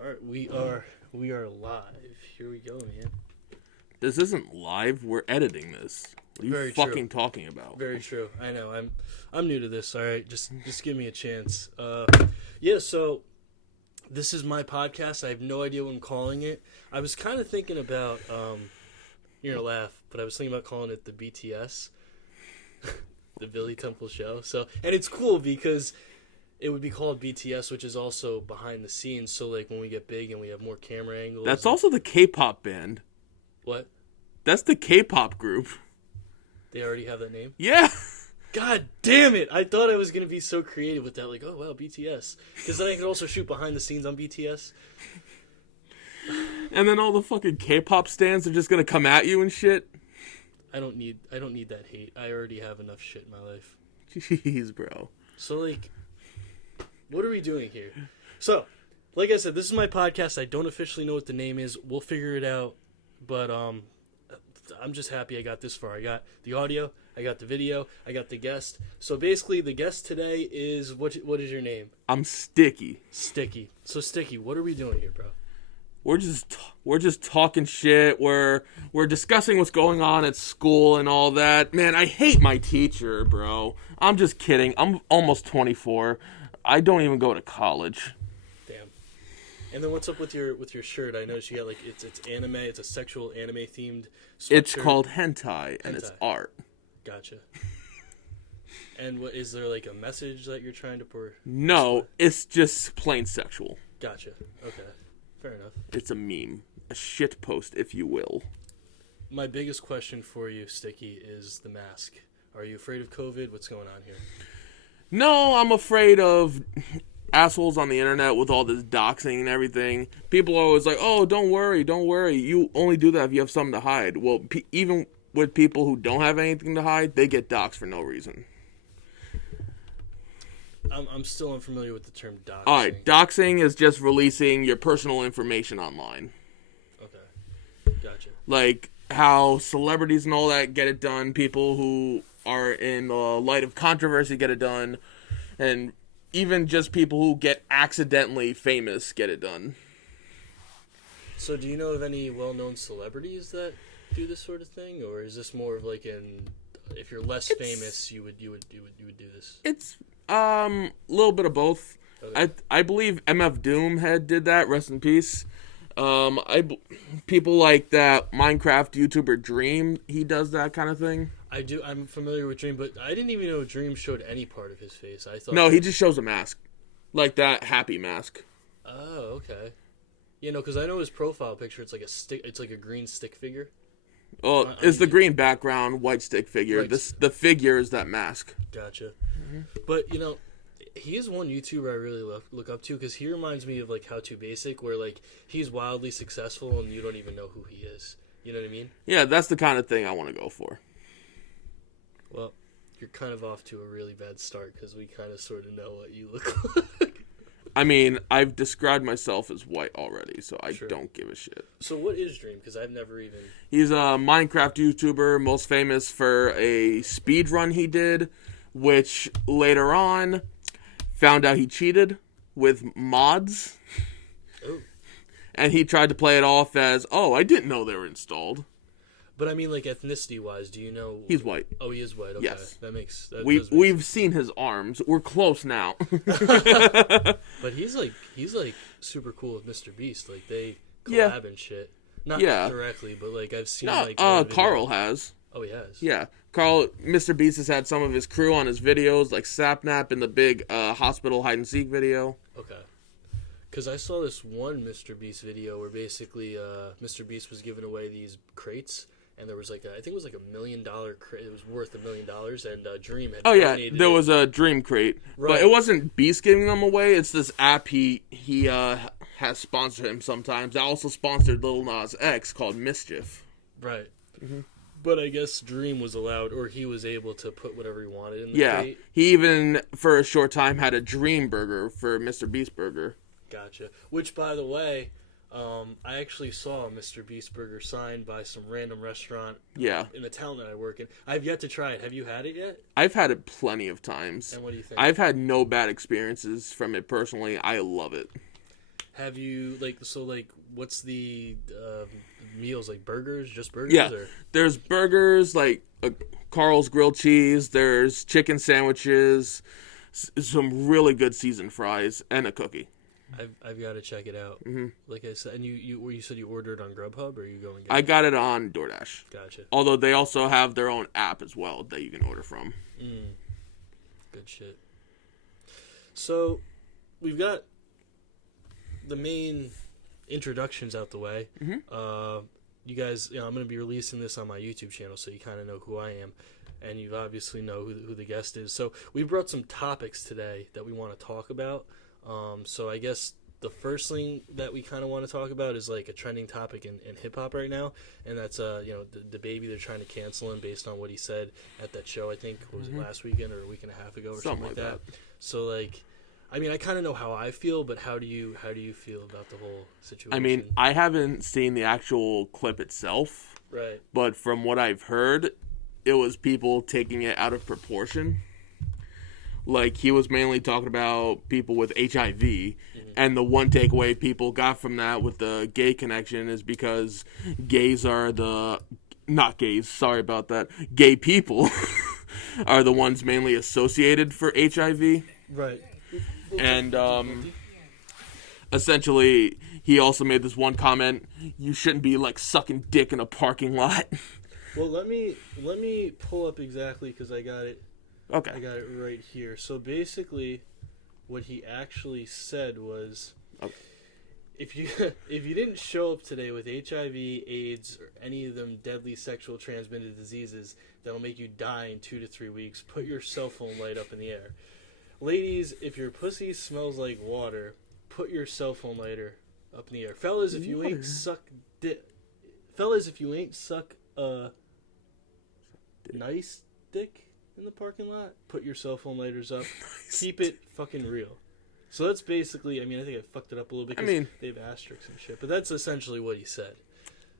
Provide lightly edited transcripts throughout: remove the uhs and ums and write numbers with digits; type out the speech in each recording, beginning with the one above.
All right, we are live. Here we go, man. This isn't live. We're editing this. What are you Very fucking true. talking about? Very true. I know. I'm new to this. All right, just give me a chance. Yeah. So this is my podcast. I have no idea what I'm calling it. I was kind of thinking about you're gonna laugh, but I was thinking about calling it the BTS, the Billy Temple Show. So, and it's cool because it would be called BTS, which is also behind the scenes. So, like, when we get big and we have more camera angles. That's also the K-pop band. What? That's the K-pop group. They already have that name? Yeah. God damn it! I thought I was going to be so creative with that. Like, oh, wow, BTS. Because then I could also shoot behind the scenes on BTS. And then all the fucking K-pop stands are just going to come at you and shit. I don't need that hate. I already have enough shit in my life. Jeez, bro. So, like, what are we doing here? So, like I said, this is my podcast. I don't officially know what the name is. We'll figure it out. But I'm just happy I got this far. I got the audio, I got the video, I got the guest. So basically, the guest today is what is your name? I'm Sticky. Sticky. So Sticky, what are we doing here, bro? We're just talking shit. We're discussing what's going on at school and all that. Man, I hate my teacher, bro. I'm just kidding. I'm almost 24. I don't even go to college. Damn. And then what's up with your shirt? I noticed you got like it's anime. It's a sexual anime themed sweatshirt. It's called hentai, and it's art. Gotcha. And what is there like a message that you're trying to pour? No, it's just plain sexual. Gotcha. Okay. Fair enough. It's a meme. A shit post, if you will. My biggest question for you, Sticky, is the mask. Are you afraid of COVID? What's going on here? No, I'm afraid of assholes on the internet with all this doxing and everything. People are always like, oh, don't worry. You only do that if you have something to hide. Well, even with people who don't have anything to hide, they get doxed for no reason. I'm still unfamiliar with the term doxing. Alright, doxing is just releasing your personal information online. Okay. Gotcha. Like how celebrities and all that get it done, people who are in the light of controversy get it done, and even just people who get accidentally famous get it done. So do you know of any well-known celebrities that do this sort of thing, or is this more of like if you're less famous you would do this? It's a little bit of both. Okay. I believe MF Doom did that. Rest in peace. People like that Minecraft YouTuber Dream. He does that kind of thing. I do. I'm familiar with Dream, but I didn't even know Dream showed any part of his face. I thought. No, he just shows a mask, like that happy mask. Oh, okay. You know, because I know his profile picture. It's like a stick. It's like a green stick figure. Oh, it's the green background, white stick figure. Right. The figure is that mask. Gotcha. Mm-hmm. But, you know, he is one YouTuber I really look up to because he reminds me of, like, How To Basic, where, like, he's wildly successful and you don't even know who he is. You know what I mean? Yeah, that's the kind of thing I want to go for. Well, you're kind of off to a really bad start because we kind of sort of know what you look like. I mean, I've described myself as white already, so I Sure. don't give a shit. So what is Dream? Because I've never even... He's a Minecraft YouTuber, most famous for a speed run he did, which later on found out he cheated with mods. Oh. And he tried to play it off as, oh, I didn't know they were installed. But I mean, like, ethnicity-wise, do you know... He's white. Oh, he is white. Okay. Yes. That makes... That We've seen his arms. We're close now. But he's like super cool with Mr. Beast. Like, they collab and shit. Not directly, but, like, I've seen, Carl has. Oh, he has? Yeah. Mr. Beast has had some of his crew on his videos, like Sapnap in the big hospital hide-and-seek video. Okay. Because I saw this one Mr. Beast video where basically Mr. Beast was giving away these crates, and there was like I think it was like $1 million crate. It was worth $1 million, and Dream had donated there was a Dream crate, right. But it wasn't Beast giving them away. It's this app he has sponsored him sometimes. I also sponsored Lil Nas X called Mischief. Right. Mm-hmm. But I guess Dream was allowed, or he was able to put whatever he wanted in the crate. He even for a short time had a Dream Burger for Mr. Beast Burger. Gotcha. Which, by the way, I actually saw a Mr. Beast burger signed by some random restaurant in the town that I work in. I've yet to try it. Have you had it yet? I've had it plenty of times. And what do you think? I've had no bad experiences from it personally. I love it. Have you what's the meals, like burgers, just burgers? Yeah, or? there's burgers, like Carl's grilled cheese. There's chicken sandwiches, some really good seasoned fries, and a cookie. I've got to check it out. Mm-hmm. Like I said, and you said you ordered on Grubhub, or you go and get I got it on DoorDash. Gotcha. Although they also have their own app as well that you can order from. Good shit. So, we've got the main introductions out the way. Mm-hmm. You guys, I'm going to be releasing this on my YouTube channel, so you kind of know who I am, and you obviously know who the guest is. So, we brought some topics today that we want to talk about. So I guess the first thing that we kind of want to talk about is like a trending topic in hip hop right now, and that's DaBaby. They're trying to cancel him based on what he said at that show. I think was it last weekend or a week and a half ago or something like that. So like, I mean, I kind of know how I feel, but how do you feel about the whole situation? I mean, I haven't seen the actual clip itself, right? But from what I've heard, it was people taking it out of proportion. Like, he was mainly talking about people with HIV, and the one takeaway people got from that with the gay connection is because gays are not gays, sorry about that, gay people are the ones mainly associated for HIV. Right. And, essentially, he also made this one comment, you shouldn't be, like, sucking dick in a parking lot. Well, let me pull up exactly, because I got it. Okay. I got it right here. So basically, what he actually said was, if you didn't show up today with HIV, AIDS, or any of them deadly sexual transmitted diseases that'll make you die in 2 to 3 weeks, put your cell phone light up in the air. Ladies, if your pussy smells like water, put your cell phone lighter up in the air. Fellas, if you ain't suck a nice dick in the parking lot, put your cell phone lighters up. Keep it fucking real. So that's basically, I mean, I think I fucked it up a little bit because they have asterisks and shit, but that's essentially what he said.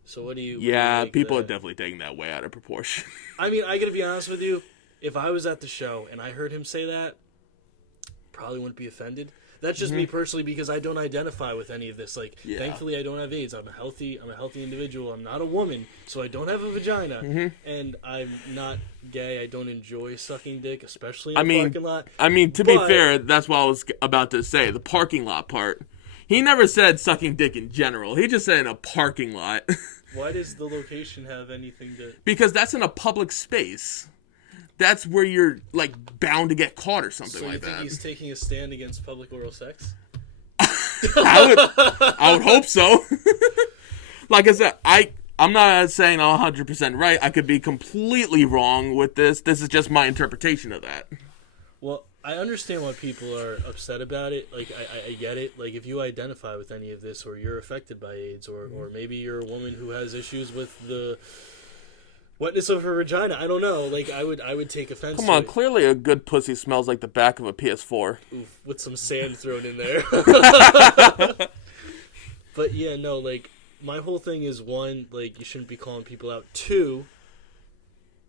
So what do you... Yeah, people are definitely taking that way out of proportion. I mean, I gotta be honest with you, if I was at the show and I heard him say that, probably wouldn't be offended. That's just me personally, because I don't identify with any of this. Like, thankfully, I don't have AIDS. I'm a healthy individual. I'm not a woman, so I don't have a vagina, and I'm not gay. I don't enjoy sucking dick, especially in the parking lot. I mean, to be fair, that's what I was about to say. The parking lot part. He never said sucking dick in general. He just said in a parking lot. Why does the location have anything to... Because that's in a public space. That's where you're, like, bound to get caught or something like that. So you think he's taking a stand against public oral sex? I would hope so. Like I said, I'm not saying I'm 100% right. I could be completely wrong with this. This is just my interpretation of that. Well, I understand why people are upset about it. Like, I get it. Like, if you identify with any of this, or you're affected by AIDS, or maybe you're a woman who has issues with the... wetness of her vagina. I don't know. Like, I would take offense to it. Come on, clearly a good pussy smells like the back of a PS4. Oof, with some sand thrown in there. But yeah, no, like, my whole thing is, one, like, you shouldn't be calling people out. Two,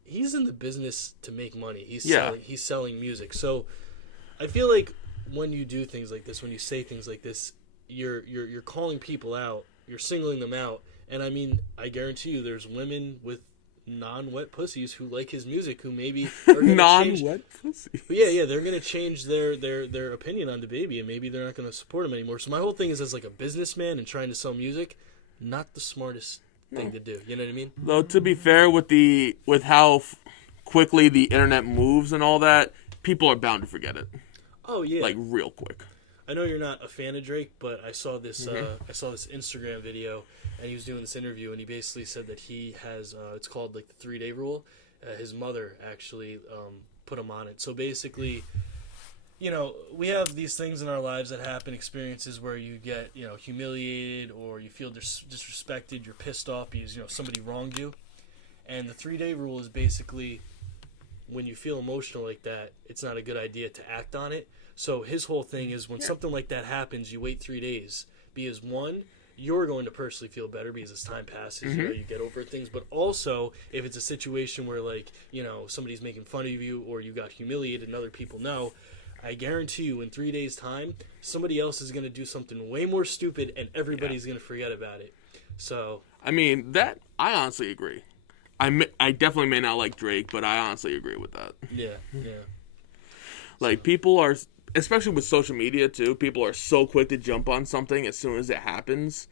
he's in the business to make money. He's selling music. So I feel like when you do things like this, when you say things like this, you're calling people out. You're singling them out. And I mean, I guarantee you there's women with non-wet pussies who like his music, who maybe are gonna non-wet pussies. Yeah, they're gonna change their opinion on DaBaby, and maybe they're not gonna support him anymore. So my whole thing is, as like a businessman and trying to sell music, not the smartest thing to do. You know what I mean? Though, to be fair, with how quickly the internet moves and all that, people are bound to forget it. Oh yeah, like real quick. I know you're not a fan of Drake, but I saw this Instagram video, and he was doing this interview, and he basically said that he has it's called like the 3-day rule. His mother actually put him on it. So basically, you know, we have these things in our lives that happen, experiences where you get, you know, humiliated, or you feel disrespected, you're pissed off because, you know, somebody wronged you. And the 3-day rule is basically, when you feel emotional like that, it's not a good idea to act on it. So his whole thing is, when something like that happens, you wait 3 days. Because one, you're going to personally feel better because as time passes, you know, you get over things. But also, if it's a situation where, like, you know, somebody's making fun of you, or you got humiliated and other people know, I guarantee you in 3 days' time, somebody else is going to do something way more stupid and everybody's going to forget about it. So, I mean, that, I honestly agree. I definitely may not like Drake, but I honestly agree with that. yeah. Like, people are, especially with social media, too, people are so quick to jump on something as soon as it happens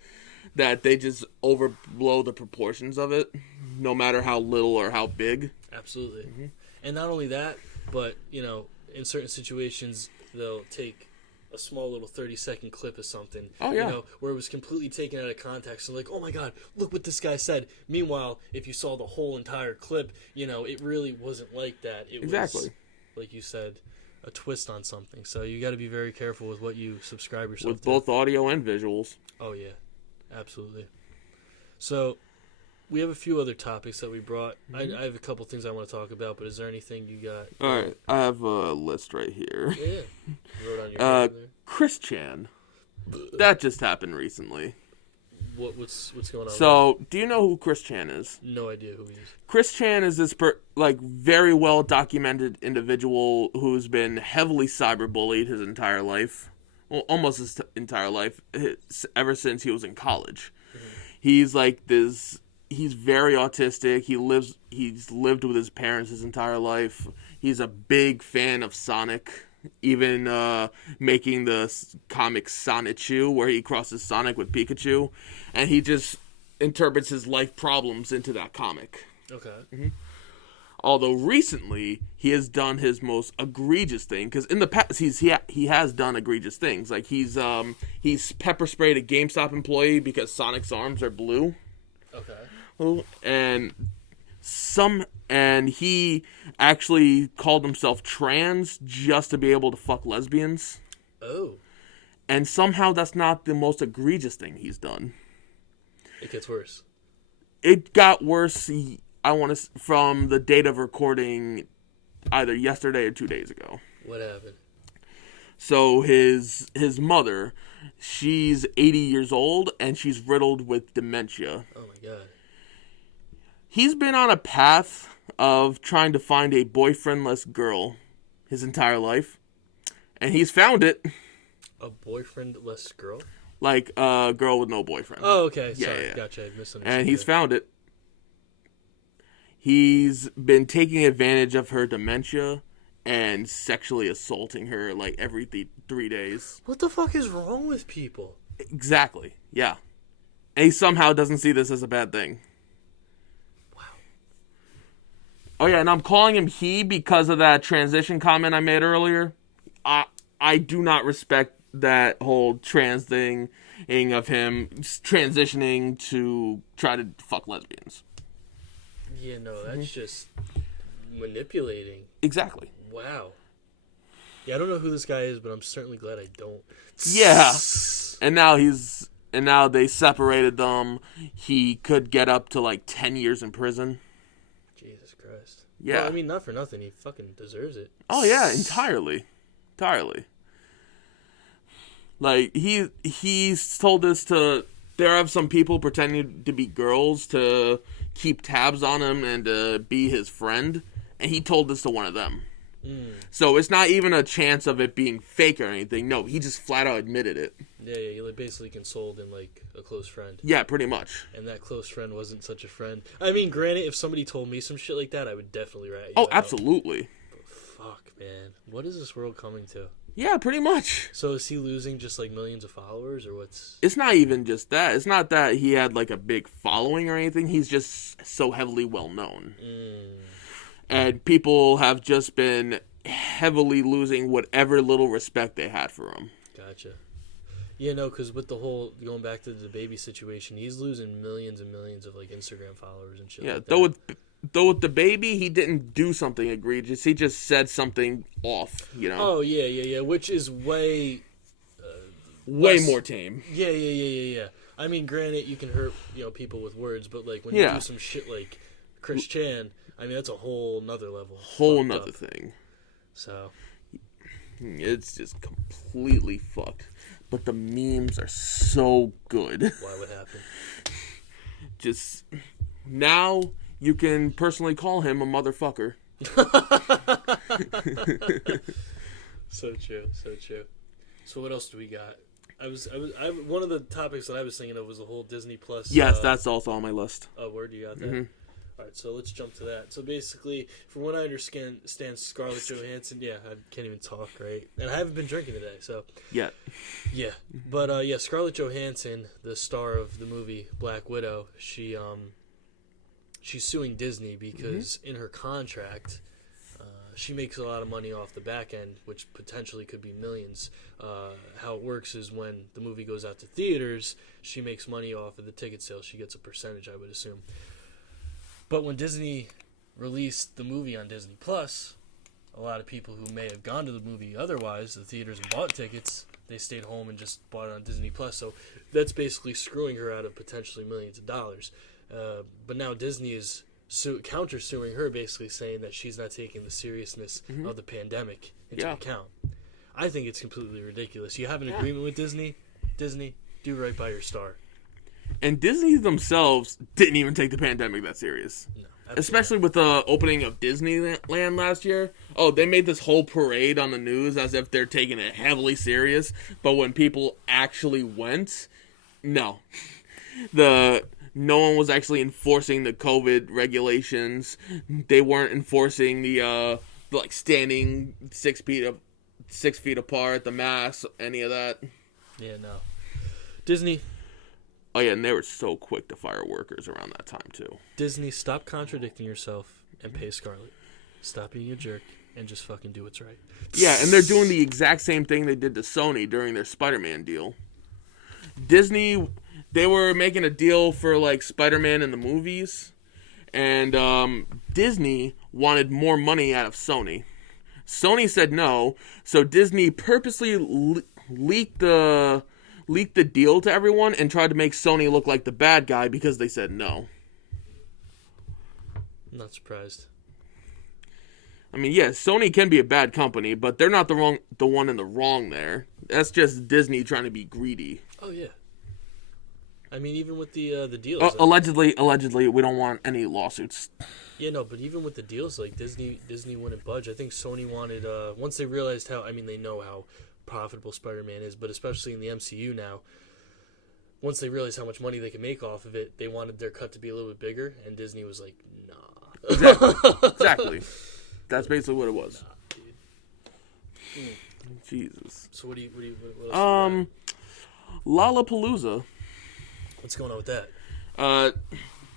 that they just overblow the proportions of it, no matter how little or how big. Absolutely. Mm-hmm. And not only that, but, in certain situations, they'll take a small little 30-second clip of something, where it was completely taken out of context and like, oh my god, look what this guy said. Meanwhile, if you saw the whole entire clip, it really wasn't like that. It was, like you said, a twist on something. So you got to be very careful with what you subscribe yourself to. With both audio and visuals. Oh, yeah. Absolutely. So, we have a few other topics that we brought. Mm-hmm. I have a couple things I want to talk about, but is there anything you got? All right. I have a list right here. Yeah. You wrote on your paper there. Chris Chan. That just happened recently. What's going on? So, do you know who Chris Chan is? No idea who he is. Chris Chan is this very well documented individual who's been heavily cyberbullied his entire life. Well, almost his entire life, ever since he was in college. Mm-hmm. He's like this. He's very autistic. He's lived with his parents his entire life. He's a big fan of Sonic, even making the comic Sonichu, where he crosses Sonic with Pikachu, and he just interprets his life problems into that comic. Okay. Mm-hmm. Although recently he has done his most egregious thing, because in the past he has done egregious things. Like he's pepper sprayed a GameStop employee because Sonic's arms are blue. Okay. And he actually called himself trans just to be able to fuck lesbians. Oh. And somehow that's not the most egregious thing he's done. It gets worse. It got worse. From the date of recording, either yesterday or 2 days ago. What happened? So his mother, she's 80 years old and she's riddled with dementia. Oh my god. He's been on a path of trying to find a boyfriendless girl his entire life, and he's found it. A boyfriendless girl? Like a girl with no boyfriend. Oh, okay. Sorry, yeah. Gotcha. I misunderstood. And he's found it. He's been taking advantage of her dementia and sexually assaulting her like every 3 days. What the fuck is wrong with people? Exactly. Yeah. And he somehow doesn't see this as a bad thing. Wow. Oh yeah, and I'm calling him he because of that transition comment I made earlier. I do not respect that whole trans thing of him transitioning to try to fuck lesbians. Yeah, no, that's just manipulating. Exactly. Wow. Yeah, I don't know who this guy is, but I'm certainly glad I don't. Yeah. And now they separated them. He could get up to like 10 years in prison. Jesus Christ. Yeah. Well, I mean, not for nothing. He fucking deserves it. Oh yeah, entirely. Like he's told this to. There are some people pretending to be girls to keep tabs on him and to be his friend, and he told this to one of them. So it's not even a chance of it being fake or anything. No, he just flat out admitted it. Yeah, he basically consoled him like a close friend. Yeah, pretty much. And that close friend wasn't such a friend. I mean, granted, if somebody told me some shit like that, I would definitely rat you out. Oh, absolutely. But fuck, man. What is this world coming to? Yeah, pretty much. So is he losing just like millions of followers, or what's... It's not even just that. It's not that he had like a big following or anything. He's just so heavily well known. And people have just been heavily losing whatever little respect they had for him. Gotcha. Yeah, no, because with the whole, going back to the DaBaby situation, he's losing millions and millions of like Instagram followers and shit like that. Though with DaBaby, he didn't do something egregious. He just said something off, you know. Oh, yeah, which is way more tame. Yeah. I mean, granted, you can hurt, people with words, but like when you do some shit like Chris Chan, I mean, that's a whole nother level. Whole nother thing. So it's just completely fucked. But the memes are so good. Why would happen? Just now you can personally call him a motherfucker. So true, so true. So what else do we got? One of the topics that I was thinking of was the whole Disney Plus. Yes, that's also on my list. Oh, where do you got that? Mm-hmm. All right, so let's jump to that. So basically, from what I understand, Scarlett Johansson. Yeah, I can't even talk right, and I haven't been drinking today, so. Yeah. Yeah, but yeah, Scarlett Johansson, the star of the movie Black Widow, she's suing Disney because in her contract, she makes a lot of money off the back end, which potentially could be millions. How it works is when the movie goes out to theaters, she makes money off of the ticket sales. She gets a percentage, I would assume. But when Disney released the movie on Disney Plus, a lot of people who may have gone to the movie otherwise, the theaters, and bought tickets, they stayed home and just bought it on Disney Plus. So that's basically screwing her out of potentially millions of dollars. But now Disney is countersuing her, basically saying that she's not taking the seriousness of the pandemic into account. I think it's completely ridiculous. You have an agreement with Disney, do right by your star. And Disney themselves didn't even take the pandemic that serious. No, especially with the opening of Disneyland last year. Oh, they made this whole parade on the news as if they're taking it heavily serious. But when people actually went, no. No one was actually enforcing the COVID regulations. They weren't enforcing the standing 6 feet apart, the masks, any of that. Yeah, no. Disney. Oh yeah, and they were so quick to fire workers around that time too. Disney, stop contradicting yourself and pay Scarlett. Stop being a jerk and just fucking do what's right. Yeah, and they're doing the exact same thing they did to Sony during their Spider-Man deal. Disney, they were making a deal for like Spider-Man in the movies, and Disney wanted more money out of Sony. Sony said no, so Disney purposely leaked the deal to everyone and tried to make Sony look like the bad guy because they said no. I'm not surprised. I mean, yes, Sony can be a bad company, but they're not the one in the wrong there. That's just Disney trying to be greedy. Oh yeah. I mean, even with the deals. Allegedly, we don't want any lawsuits. Yeah, no, but even with the deals, like Disney wouldn't budge. I think Sony wanted once they realized they know how profitable Spider-Man is, but especially in the MCU now, once they realized how much money they could make off of it, they wanted their cut to be a little bit bigger, and Disney was like, nah. Exactly. That's basically what it was. Nah, dude. Jesus. So what else Lollapalooza. What's going on with that?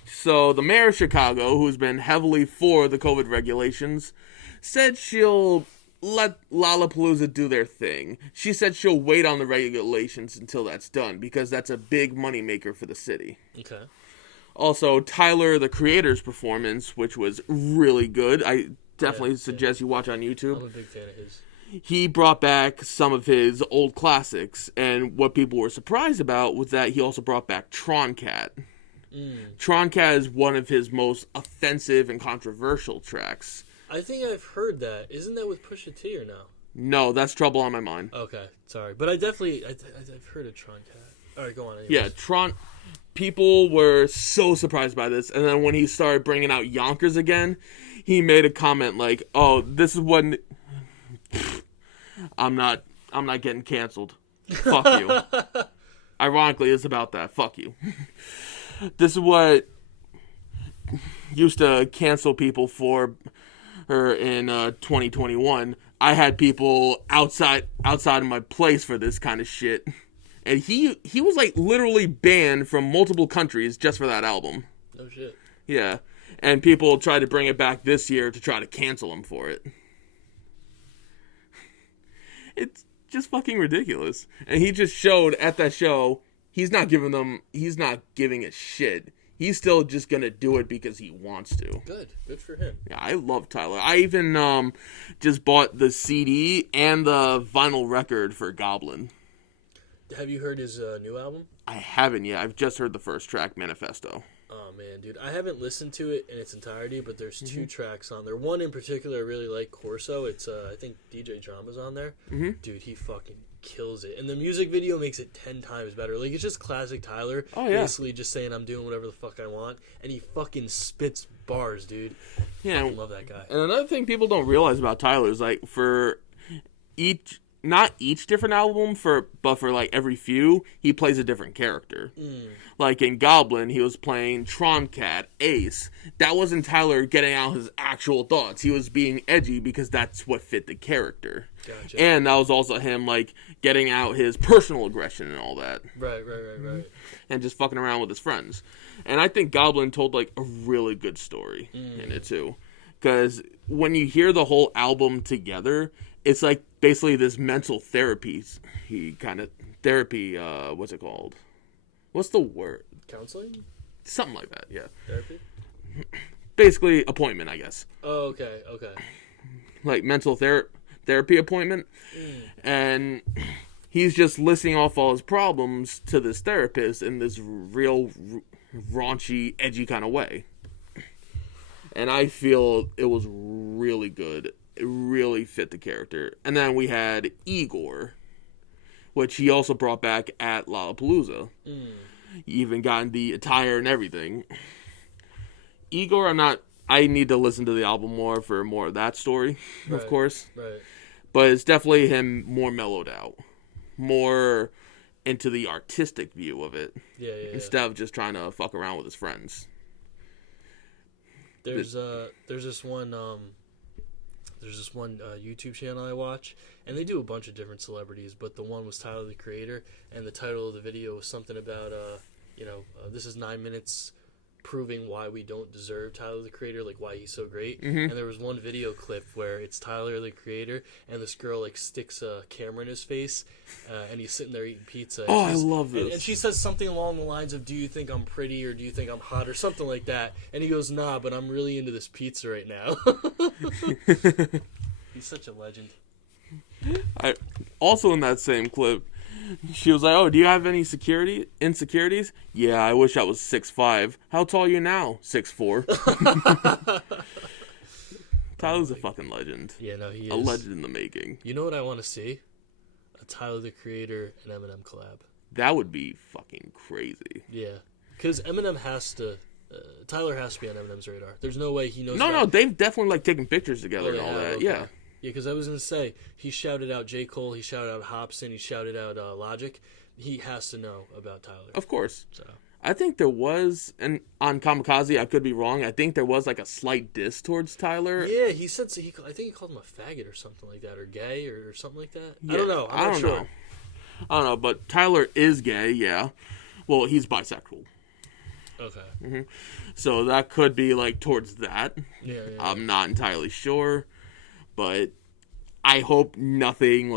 So the mayor of Chicago, who's been heavily for the COVID regulations, said she'll let Lollapalooza do their thing. She said she'll wait on the regulations until that's done, because that's a big moneymaker for the city. Okay. Also, Tyler, the Creator's performance, which was really good. I definitely suggest you watch on YouTube. I'm a big fan of his. He brought back some of his old classics, and what people were surprised about was that he also brought back Tron Cat. Tron Cat is one of his most offensive and controversial tracks. I think I've heard that. Isn't that with Pusha T or no? No, that's Trouble on My Mind. Okay, sorry. But I've heard of Tron Cat. All right, go on. Anyways. Yeah, Tron... People were so surprised by this, and then when he started bringing out Yonkers again, he made a comment like, "Oh, this is what I'm not getting canceled. Fuck you." Ironically, it's about that. Fuck you. This is what used to cancel people for her in 2021. I had people outside of my place for this kind of shit. And he was, like, literally banned from multiple countries just for that album. No shit. Yeah. And people tried to bring it back this year to try to cancel him for it. It's just fucking ridiculous. And he just showed at that show, he's not giving a shit. He's still just gonna do it because he wants to. Good for him. Yeah, I love Tyler. I even just bought the CD and the vinyl record for Goblin. Have you heard his new album? I haven't yet. I've just heard the first track, Manifesto. Oh, man, dude. I haven't listened to it in its entirety, but there's two tracks on there. One in particular I really like, Corso. It's, I think DJ Drama's on there. Mm-hmm. Dude, he fucking kills it. And the music video makes it 10 times better. Like, it's just classic Tyler. Oh, yeah. Basically just saying I'm doing whatever the fuck I want. And he fucking spits bars, dude. Yeah. I love that guy. And another thing people don't realize about Tyler is, like, for not each different album, but for like every few, he plays a different character. Like in Goblin, he was playing Tron Cat, Ace. That wasn't Tyler getting out his actual thoughts. He was being edgy because that's what fit the character. Gotcha. And that was also him like getting out his personal aggression and all that. Right. And just fucking around with his friends. And I think Goblin told like a really good story in it too. Because when you hear the whole album together, it's like basically this mental therapy. What's it called? What's the word? Counseling? Something like that, yeah. Therapy? Basically, appointment, I guess. Oh, okay. Like mental therapy appointment. And he's just listing off all his problems to this therapist in this real raunchy, edgy kind of way. And I feel it was really good. It really fit the character. And then we had Igor, which he also brought back at Lollapalooza. He even got in the attire and everything. Igor, I need to listen to the album more for more of that story, of course. Right. But it's definitely him more mellowed out. More into the artistic view of it. Yeah. Instead of just trying to fuck around with his friends. There's this one YouTube channel I watch, and they do a bunch of different celebrities, but the one was Tyler the Creator, and the title of the video was something about this is 9 minutes proving why we don't deserve Tyler the Creator, like why he's so great. And there was one video clip where it's Tyler the Creator, and this girl like sticks a camera in his face, and he's sitting there eating pizza. Oh, I love this. And she says something along the lines of, "Do you think I'm pretty, or do you think I'm hot, or something like that?" And he goes, "Nah, but I'm really into this pizza right now." He's such a legend. Also in that same clip, she was like, "Oh, do you have any insecurities?" "Yeah, I wish I was 6'5". "How tall are you now?" 6'4". Tyler's a fucking legend. Yeah, no, he is. A legend in the making. You know what I want to see? A Tyler the Creator and Eminem collab. That would be fucking crazy. Yeah. Because Eminem has to... Tyler has to be on Eminem's radar. There's no way he knows No, they've definitely like taken pictures together and all that. Okay. Yeah. Yeah, because I was going to say, he shouted out J. Cole, he shouted out Hopsin, he shouted out Logic. He has to know about Tyler. Of course. So I think there was, and on Kamikaze, I could be wrong, I think there was like a slight diss towards Tyler. Yeah, he said, I think he called him a faggot or something like that, or gay or something like that. Yeah, I don't know. I'm not sure. I don't know, but Tyler is gay, yeah. Well, he's bisexual. Okay. So that could be like towards that. Yeah. I'm not entirely sure, but I hope nothing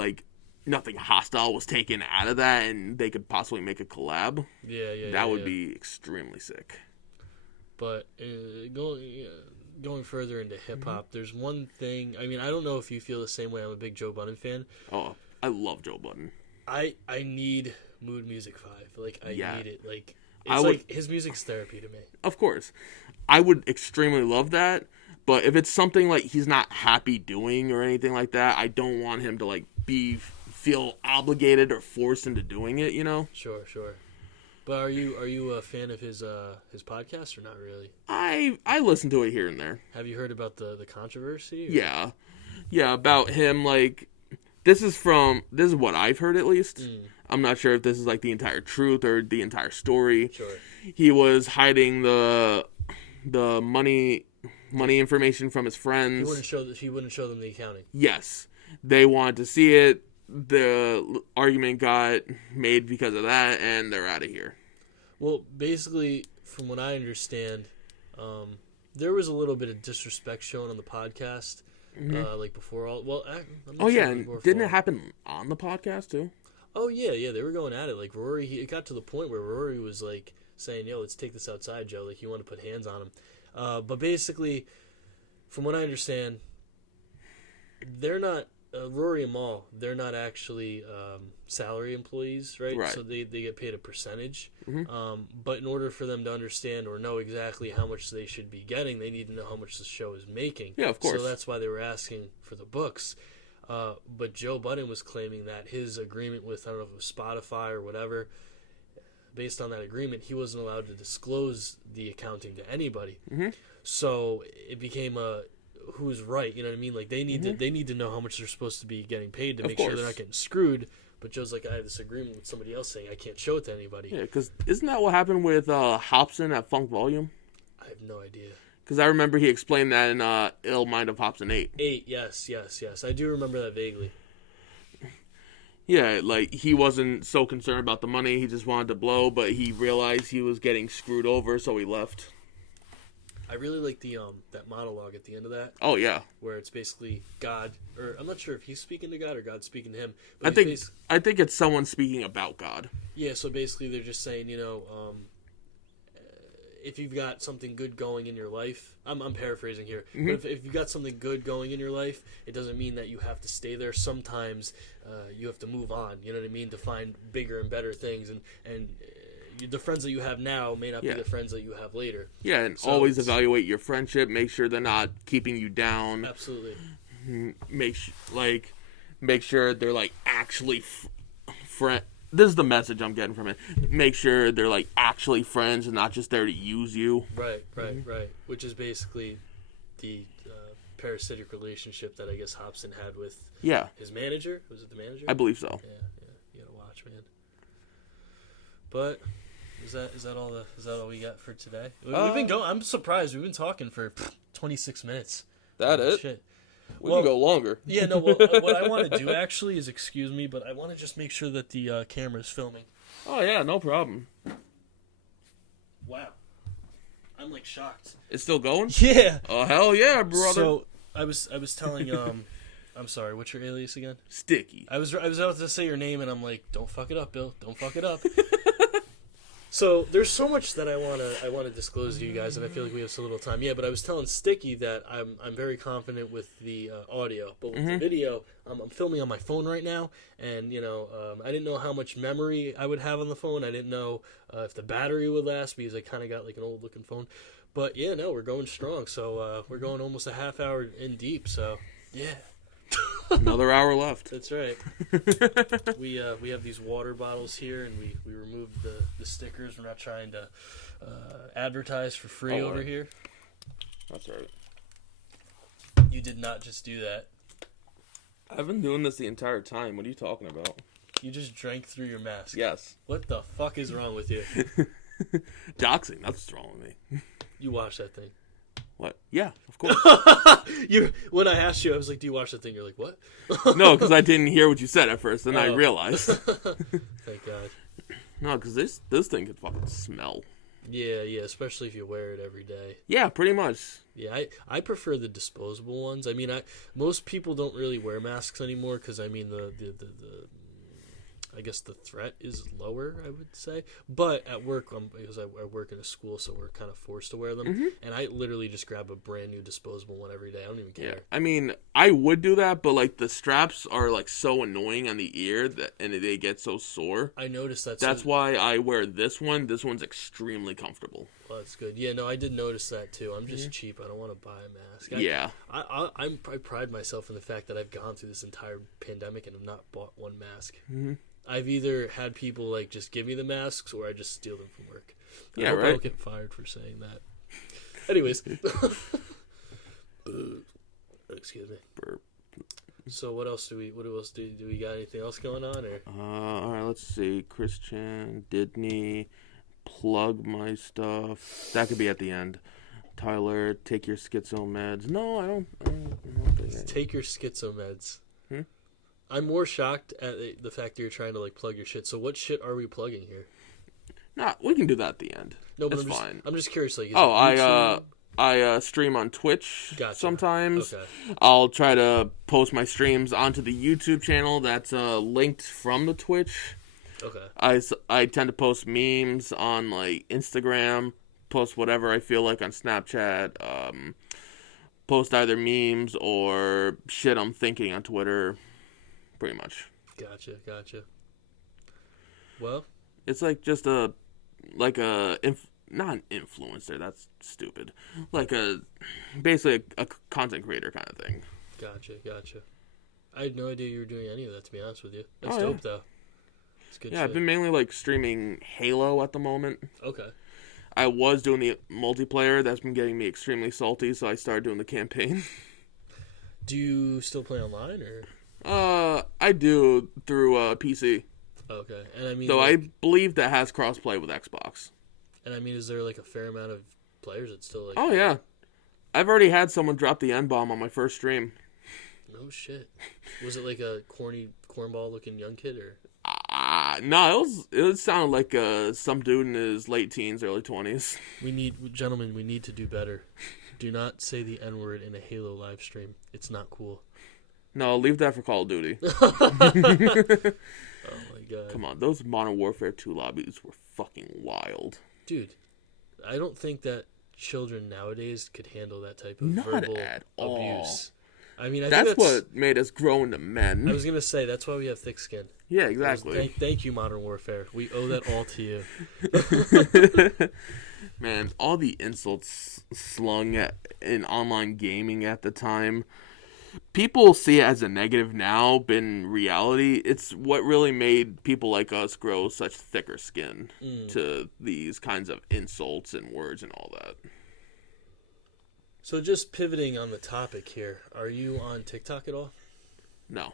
hostile was taken out of that, and they could possibly make a collab. Yeah. That would be extremely sick. But going further into hip hop, there's one thing. I mean, I don't know if you feel the same way. I'm a big Joe Budden fan. Oh, I love Joe Budden. I need Mood Music 5. Like, I need it. Like, his music's therapy to me. Of course. I would extremely love that, but if it's something like he's not happy doing or anything like that, I don't want him to like feel obligated or forced into doing it, you know? Sure. But are you a fan of his podcast or not really? I listen to it here and there. Have you heard about the controversy? Or? Yeah, about him like this is what I've heard at least. I'm not sure if this is like the entire truth or the entire story. Sure. He was hiding the money information from his friends. He wouldn't show them the accounting. Yes. They wanted to see it. The argument got made because of that, and they're out of here. Well, basically, from what I understand, there was a little bit of disrespect shown on the podcast, like before all. Well, I'm not sure and didn't it happen on the podcast too? Oh yeah, they were going at it. Like Rory, it got to the point where Rory was like saying, "Yo, let's take this outside, Joe." Like you want to put hands on him, but basically, from what I understand, they're not. Rory and Mal, they're not actually salary employees, right? So they get paid a percentage. But in order for them to understand or know exactly how much they should be getting, they need to know how much the show is making. Yeah, of course. So that's why they were asking for the books. But Joe Budden was claiming that his agreement with, I don't know if it was Spotify or whatever, based on that agreement, he wasn't allowed to disclose the accounting to anybody. So it became who's right. You know what I mean? Like they need to know how much they're supposed to be getting paid to Of make sure course. they're not getting screwed. But Joe's like, I have this agreement with somebody else saying I can't show it to anybody. Yeah, because isn't that what happened with Hobson at Funk Volume? I have no idea. Because I remember he explained that in Ill Mind of Hobson 8. 8, yes. I do remember that vaguely. Yeah, like, he wasn't so concerned about the money, he just wanted to blow, but he realized he was getting screwed over, so he left. I really like the that monologue at the end of that. Oh, yeah. Where it's basically God, or I'm not sure if he's speaking to God or God's speaking to him. I But think it's someone speaking about God. yeah, so basically they're just saying, if you've got something good going in your life, I'm paraphrasing here, but if you've got something good going in your life, it doesn't mean that you have to stay there. Sometimes you have to move on, you know what I mean, to find bigger and better things, and the friends that you have now may not be the friends that you have later. Yeah, and so always evaluate your friendship, make sure they're not keeping you down. Absolutely. Make sure they're, like, actually friend. This is the message I'm getting from it. Make sure they're, like, actually friends and not just there to use you. Right. Which is basically the parasitic relationship that I guess Hobson had with his manager. Was it the manager? I believe so. Yeah. You gotta watch, man. But is that all we got for today? We've been going. I'm surprised. We've been talking for 26 minutes. That it? Shit. We can go longer. Yeah, no, what I want to do actually is, excuse me, but I want to just make sure that the camera is filming. Oh, yeah, no problem. Wow. I'm, like, shocked. It's still going? Yeah. Oh, hell yeah, brother. So, I was telling, I'm sorry, what's your alias again? Sticky. I was about to say your name, and I'm like, don't fuck it up, Bill. Don't fuck it up. So there's so much that I wanna disclose to you guys, and I feel like we have so little time. Yeah, but I was telling Sticky that I'm very confident with the audio, but with the video, I'm filming on my phone right now, and I didn't know how much memory I would have on the phone. I didn't know if the battery would last because I kind of got like an old looking phone. But yeah, no, we're going strong. So we're going almost a half hour in deep. So yeah. Another hour left. That's right. We have these water bottles here, and we removed the stickers. We're not trying to advertise for free over here. That's right. You did not just do that. I've been doing this the entire time. What are you talking about? You just drank through your mask. Yes. What the fuck is wrong with you? Doxing. That's what's wrong with me. You watch that thing. What? Yeah, of course. When I asked you, I was like, "Do you watch that thing?" You're like, "What?" No, because I didn't hear what you said at first, and I realized. Thank God. No, because this thing could fucking smell. Yeah, especially if you wear it every day. Yeah, pretty much. Yeah, I prefer the disposable ones. I mean, most people don't really wear masks anymore because I mean the I guess the threat is lower, I would say. But at work, because I work in a school, so we're kind of forced to wear them. And I literally just grab a brand new disposable one every day. I don't even care. Yeah, I mean, I would do that, but like the straps are like so annoying on the ear and they get so sore. I noticed that. That's why I wear this one. This one's extremely comfortable. Well, that's good. Yeah, no, I did notice that too. I'm just cheap. I don't want to buy a mask. I pride myself in the fact that I've gone through this entire pandemic and have not bought one mask. I've either had people like just give me the masks or I just steal them from work. I hope I don't get fired for saying that. Anyways. Excuse me. Burp. So what else do we got anything else going on or? All right, let's see. Christian, Didney, plug my stuff. That could be at the end. Tyler, take your schizo meds. No, I don't think take your schizo meds. I'm more shocked at the fact that you're trying to like plug your shit. So what shit are we plugging here? Nah, we can do that at the end. No, but fine. I'm just curious. Like, I stream on Twitch sometimes. Okay. I'll try to post my streams onto the YouTube channel that's linked from the Twitch. Okay. I tend to post memes on like Instagram, post whatever I feel like on Snapchat, post either memes or shit I'm thinking on Twitter. Pretty much. Gotcha. Well, it's like just not an influencer. That's stupid. Like basically a content creator kind of thing. Gotcha. I had no idea you were doing any of that. To be honest with you, that's dope though. It's good. Yeah, I've been mainly like streaming Halo at the moment. Okay. I was doing the multiplayer. That's been getting me extremely salty, so I started doing the campaign. Do you still play online or? I do through PC. Okay, and I mean, Though I believe that has crossplay with Xbox. And I mean, is there like a fair amount of players that still like? Oh yeah, I've already had someone drop the N-bomb on my first stream. No shit. Was it like a cornball looking young kid or? No, it sounded like some dude in his late teens, early 20s. Gentlemen, we need to do better. Do not say the N-word in a Halo live stream. It's not cool. No, leave that for Call of Duty. Oh my god. Come on, those Modern Warfare 2 lobbies were fucking wild. Dude, I don't think that children nowadays could handle that type of Not verbal at all. abuse. I mean, That's what made us grow into men. I was gonna say that's why we have thick skin. Yeah, exactly. Thank you, Modern Warfare. We owe that all to you. Man, all the insults slung in online gaming at the time, people see it as a negative now, but in reality, it's what really made people like us grow such thicker skin to these kinds of insults and words and all that. So just pivoting on the topic here, are you on TikTok at all? No.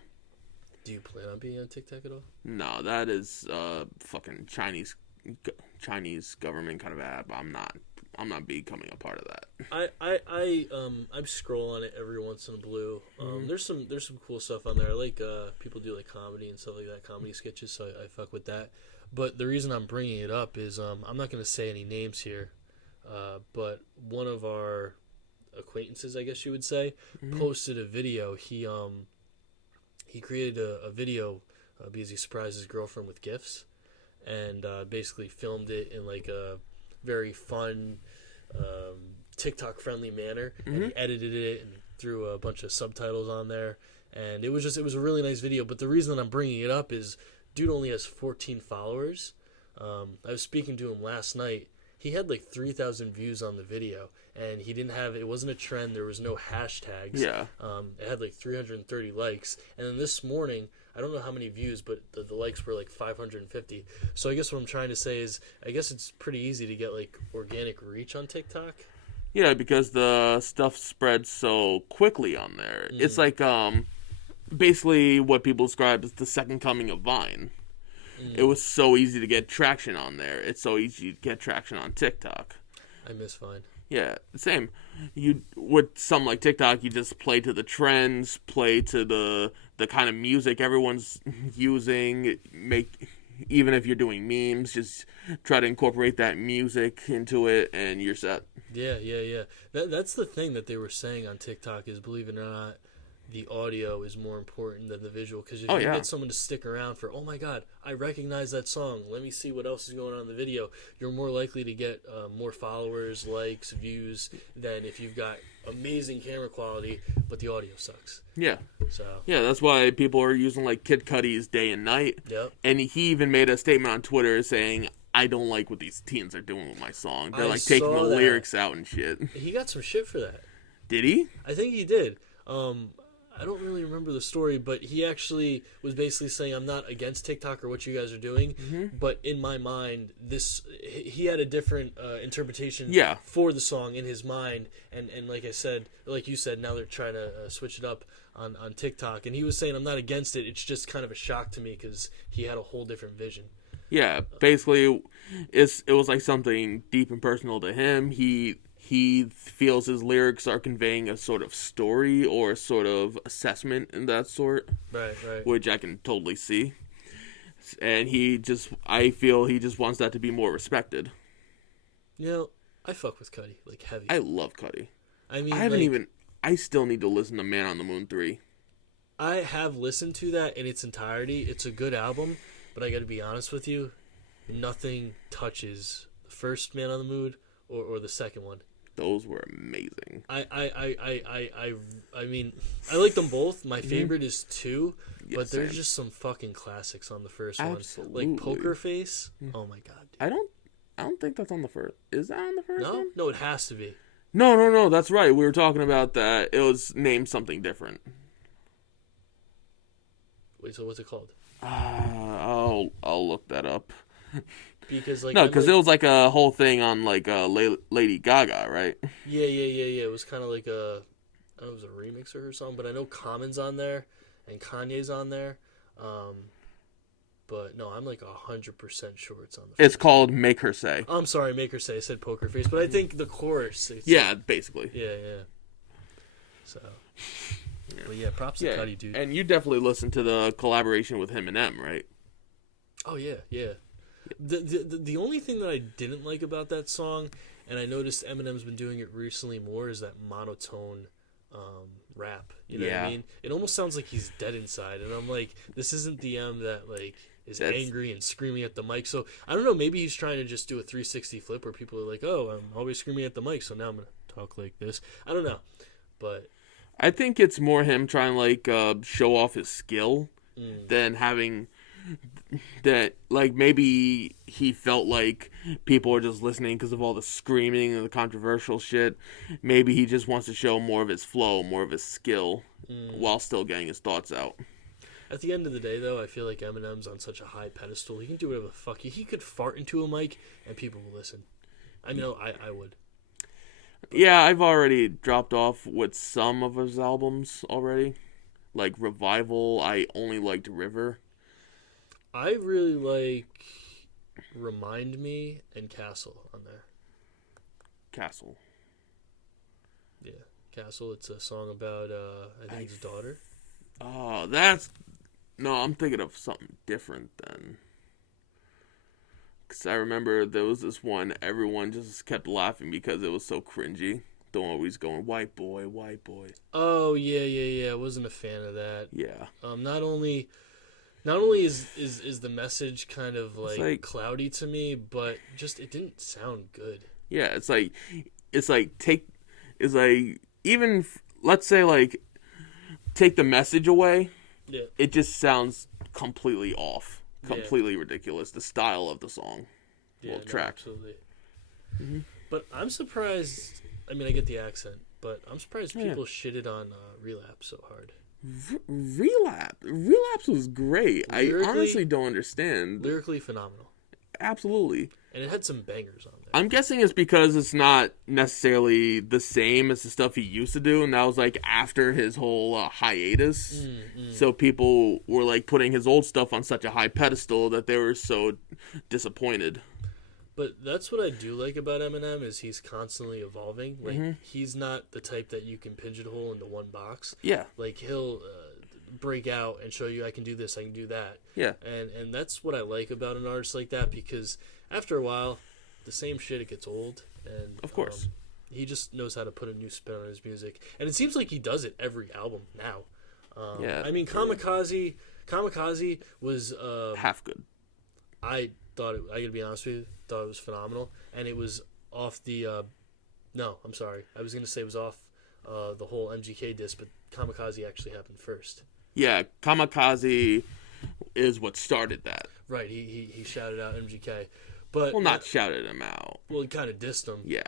Do you plan on being on TikTok at all? No, that is fucking Chinese government kind of app. I'm not becoming a part of that. I scroll on it every once in a blue. There's some cool stuff on there. I like people do like comedy and stuff like that, comedy sketches. So I fuck with that. But the reason I'm bringing it up is I'm not going to say any names here, but one of our acquaintances, I guess you would say, posted a video. He created a video because he surprised his girlfriend with gifts, and basically filmed it in like a very fun, TikTok-friendly manner, and he edited it and threw a bunch of subtitles on there, and it was a really nice video. But the reason that I'm bringing it up is, dude only has 14 followers. I was speaking to him last night. He had like 3,000 views on the video, and it wasn't a trend. There was no hashtags. Yeah. It had like 330 likes. And then this morning, I don't know how many views, but the likes were like 550. So I guess what I'm trying to say is, I guess it's pretty easy to get like organic reach on TikTok. Yeah, because the stuff spreads so quickly on there. It's like basically what people describe as the second coming of Vine. It was so easy to get traction on there. It's so easy to get traction on TikTok. I miss Vine. Yeah, same. With something like TikTok, you just play to the trends, play to the kind of music everyone's using. Even if you're doing memes, just try to incorporate that music into it, and you're set. Yeah. That's the thing that they were saying on TikTok is, believe it or not, the audio is more important than the visual, because if you get someone to stick around for, oh my god, I recognize that song, let me see what else is going on in the video, you're more likely to get more followers, likes, views, than if you've got amazing camera quality but the audio sucks. Yeah. So yeah, that's why people are using like Kid Cudi's Day and Night. Yep. And he even made a statement on Twitter saying, I don't like what these teens are doing with my song. They're like taking the lyrics out and shit. He got some shit for that. Did he? I think he did. I don't really remember the story, but he actually was basically saying, I'm not against TikTok or what you guys are doing, but in my mind, he had a different interpretation for the song in his mind, and like you said, now they're trying to switch it up on TikTok, and he was saying, I'm not against it, it's just kind of a shock to me, because he had a whole different vision. Yeah, basically, it was like something deep and personal to him. He feels his lyrics are conveying a sort of story or a sort of assessment in that sort. Right. Which I can totally see. And I feel he just wants that to be more respected. You know, I fuck with Cudi, like, heavy. I love Cudi. I mean, I still need to listen to Man on the Moon 3. I have listened to that in its entirety. It's a good album, but I gotta be honest with you, nothing touches the first Man on the Moon or the second one. Those were amazing. I mean, I like them both. My favorite is 2, but there's just some fucking classics on the first one. Like Poker Face. Oh my god, dude. I don't think that's on the first. Is that on the first one? No, it has to be. No, that's right. We were talking about that. It was named something different. Wait, so what's it called? I'll look that up. Because it was like a whole thing on like Lady Gaga, right? Yeah. It was kind of like a don't know if it was a remix of her song, but I know Common's on there and Kanye's on there. But no, I'm like 100% sure it's on the. It's called "Make Her Say." I'm sorry, Make Her Say. I said Poker Face, but I think the chorus. Yeah, basically. Yeah. So. But yeah, props to Cudi, dude. And you definitely listened to the collaboration with him and M, right? Oh yeah. The only thing that I didn't like about that song, and I noticed Eminem's been doing it recently more, is that monotone rap. You know what I mean? It almost sounds like he's dead inside, and I'm like, this isn't the M that like is angry and screaming at the mic. So I don't know. Maybe he's trying to just do a 360 flip where people are like, "Oh, I'm always screaming at the mic, so now I'm gonna talk like this." I don't know, but I think it's more him trying to like show off his skill than having that. Like maybe he felt like people are just listening because of all the screaming and the controversial shit. Maybe he just wants to show more of his flow, more of his skill, while still getting his thoughts out. At the end of the day, though, I feel like Eminem's on such a high pedestal. He can do whatever the fuck he could fart into a mic and people will listen. I know I would. Yeah, I've already dropped off with some of his albums already. Like Revival, I only liked River. I really like Remind Me and Castle on there. Castle. Yeah, Castle. It's a song about, I think his daughter. Oh, that's... No, I'm thinking of something different then. Because I remember there was this one, everyone just kept laughing because it was so cringy. The one where he's going, white boy, white boy. Oh, yeah. I wasn't a fan of that. Yeah. Not only is the message kind of like cloudy to me, but just it didn't sound good. Yeah, even, let's say, like, take the message away. Yeah. It just sounds completely off. Completely ridiculous. The style of the song. Track. Absolutely. Mm-hmm. But I'm surprised. I mean, I get the accent, but I'm surprised people shitted on Relapse so hard. Relapse was great. I honestly don't understand. Lyrically phenomenal. Absolutely. And it had some bangers on there. I'm guessing it's because it's not necessarily the same as the stuff he used to do, and that was like after his whole hiatus. So people were like putting his old stuff on such a high pedestal that they were so disappointed. But that's what I do like about Eminem is he's constantly evolving. Like he's not the type that you can pigeonhole into one box. Yeah. Like he'll break out and show you I can do this, I can do that. Yeah. And that's what I like about an artist like that, because after a while, the same shit, it gets old. And of course. He just knows how to put a new spin on his music. And it seems like he does it every album now. I mean, Kamikaze was half good. I gotta be honest with you, thought it was phenomenal. And it was off the no, I'm sorry. I was gonna say it was off the whole MGK disc, but Kamikaze actually happened first. Yeah, Kamikaze is what started that. Right, he shouted out MGK. But not shouted him out. Well, he kind of dissed him. Yeah.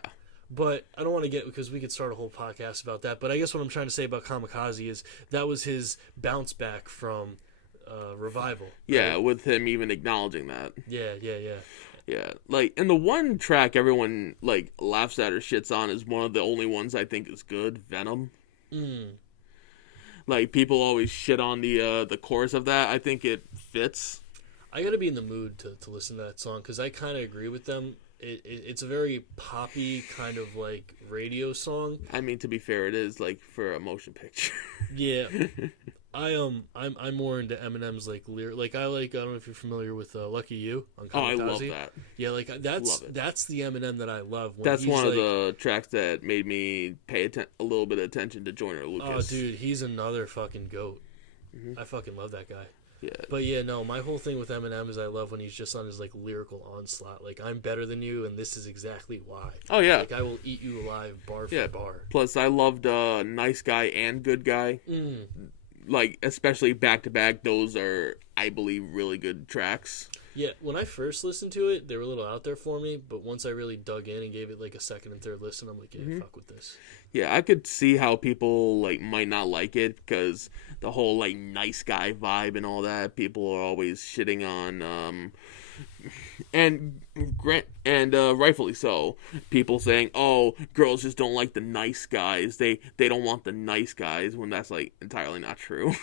But I don't want to get, because we could start a whole podcast about that. But I guess what I'm trying to say about Kamikaze is that was his bounce back from Revival. Right? Yeah, with him even acknowledging that. Yeah. Yeah, like, and the one track everyone, like, laughs at or shits on is one of the only ones I think is good, Venom. Like, people always shit on the chorus of that. I think it fits. I gotta be in the mood to listen to that song, because I kind of agree with them. It's a very poppy kind of, like, radio song. I mean, to be fair, it is, like, for a motion picture. Yeah. I'm more into Eminem's like lyric. Like I don't know if you're familiar with Lucky You on Kamikaze. Oh, I love that. Yeah, like that's the Eminem that I love. That's one of the tracks that made me pay a little bit of attention to Joyner Lucas. Oh, dude, he's another fucking goat. I fucking love that guy. Yeah. But yeah, no, my whole thing with Eminem is I love when he's just on his like lyrical onslaught. Like, I'm better than you, and this is exactly why. Oh yeah. Like, I will eat you alive, bar for bar. Plus, I loved Nice Guy and Good Guy. Like, especially back to back, those are, I believe, really good tracks. Yeah, when I first listened to it, they were a little out there for me, but once I really dug in and gave it like a second and third listen, I'm like, yeah, fuck with this. Yeah, I could see how people like might not like it because the whole like nice guy vibe and all that. People are always shitting on And rightfully so. People saying, "Oh, girls just don't like the nice guys. They don't want the nice guys," when that's like entirely not true.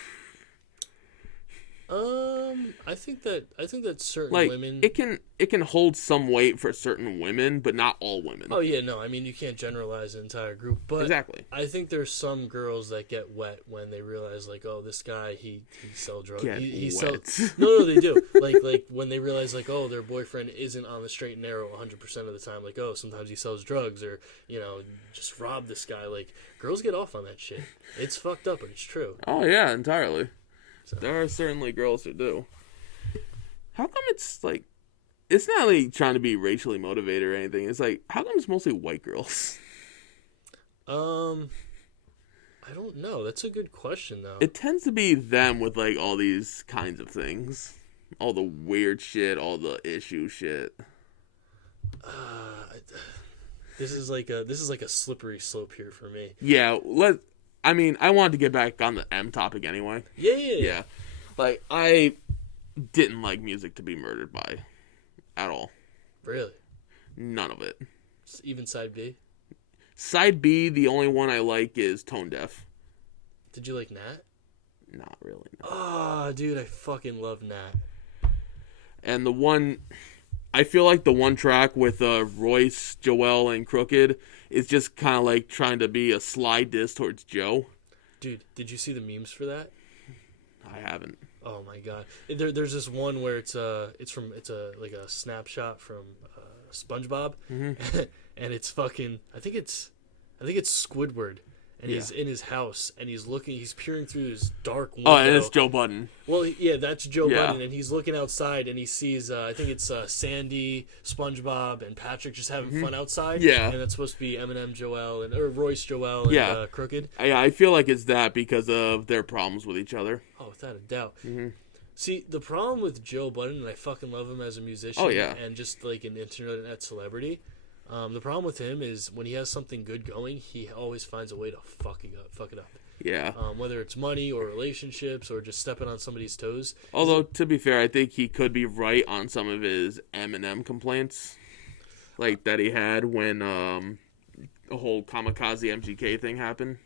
I think that certain Like women. it can hold some weight for certain women, but not all women. Oh yeah, no. I mean, you can't generalize an entire group, but Exactly. I think there's some girls that get wet when they realize, like, oh, this guy he sells drugs. He sells. No, they do. like when they realize, like, oh, their boyfriend isn't on the straight and narrow 100% of the time. Like, oh, sometimes he sells drugs, or just rob this guy. Like, girls get off on that shit. It's fucked up, but it's true. Oh yeah, entirely. So. There are certainly girls who do. How come it's like, it's not like trying to be racially motivated or anything. It's like, how come it's mostly white girls? I don't know. That's a good question, though. It tends to be them with like all these kinds of things, all the weird shit, all the issue shit. This is like a slippery slope here for me. Yeah, I wanted to get back on the M topic anyway. Yeah. Like, I didn't like Music to Be Murdered By at all. Really? None of it. Even side B? Side B, the only one I like is Tone Deaf. Did you like Nat? Not really, no. Oh, dude, I fucking love Nat. And I feel like the one track with Royce, Joel, and Crooked is just kind of like trying to be a sly diss towards Joe. Dude, did you see the memes for that? I haven't. Oh my god, there's this one where it's a snapshot from SpongeBob, and it's fucking I think it's Squidward. And he's in his house, and he's peering through his dark window. Oh, and it's Joe Budden. Well, yeah, that's Joe Budden, and he's looking outside, and he sees, I think it's Sandy, SpongeBob, and Patrick just having fun outside. Yeah. And that's supposed to be Eminem, Joel, or Royce, Joel, and Crooked. Yeah, I feel like it's that because of their problems with each other. Oh, without a doubt. Mm-hmm. See, the problem with Joe Budden, and I fucking love him as a musician, and just like an internet celebrity. The problem with him is when he has something good going, he always finds a way to fuck it up. Yeah. Whether it's money or relationships or just stepping on somebody's toes. Although, to be fair, I think he could be right on some of his Eminem complaints. Like that he had when the whole Kamikaze MGK thing happened.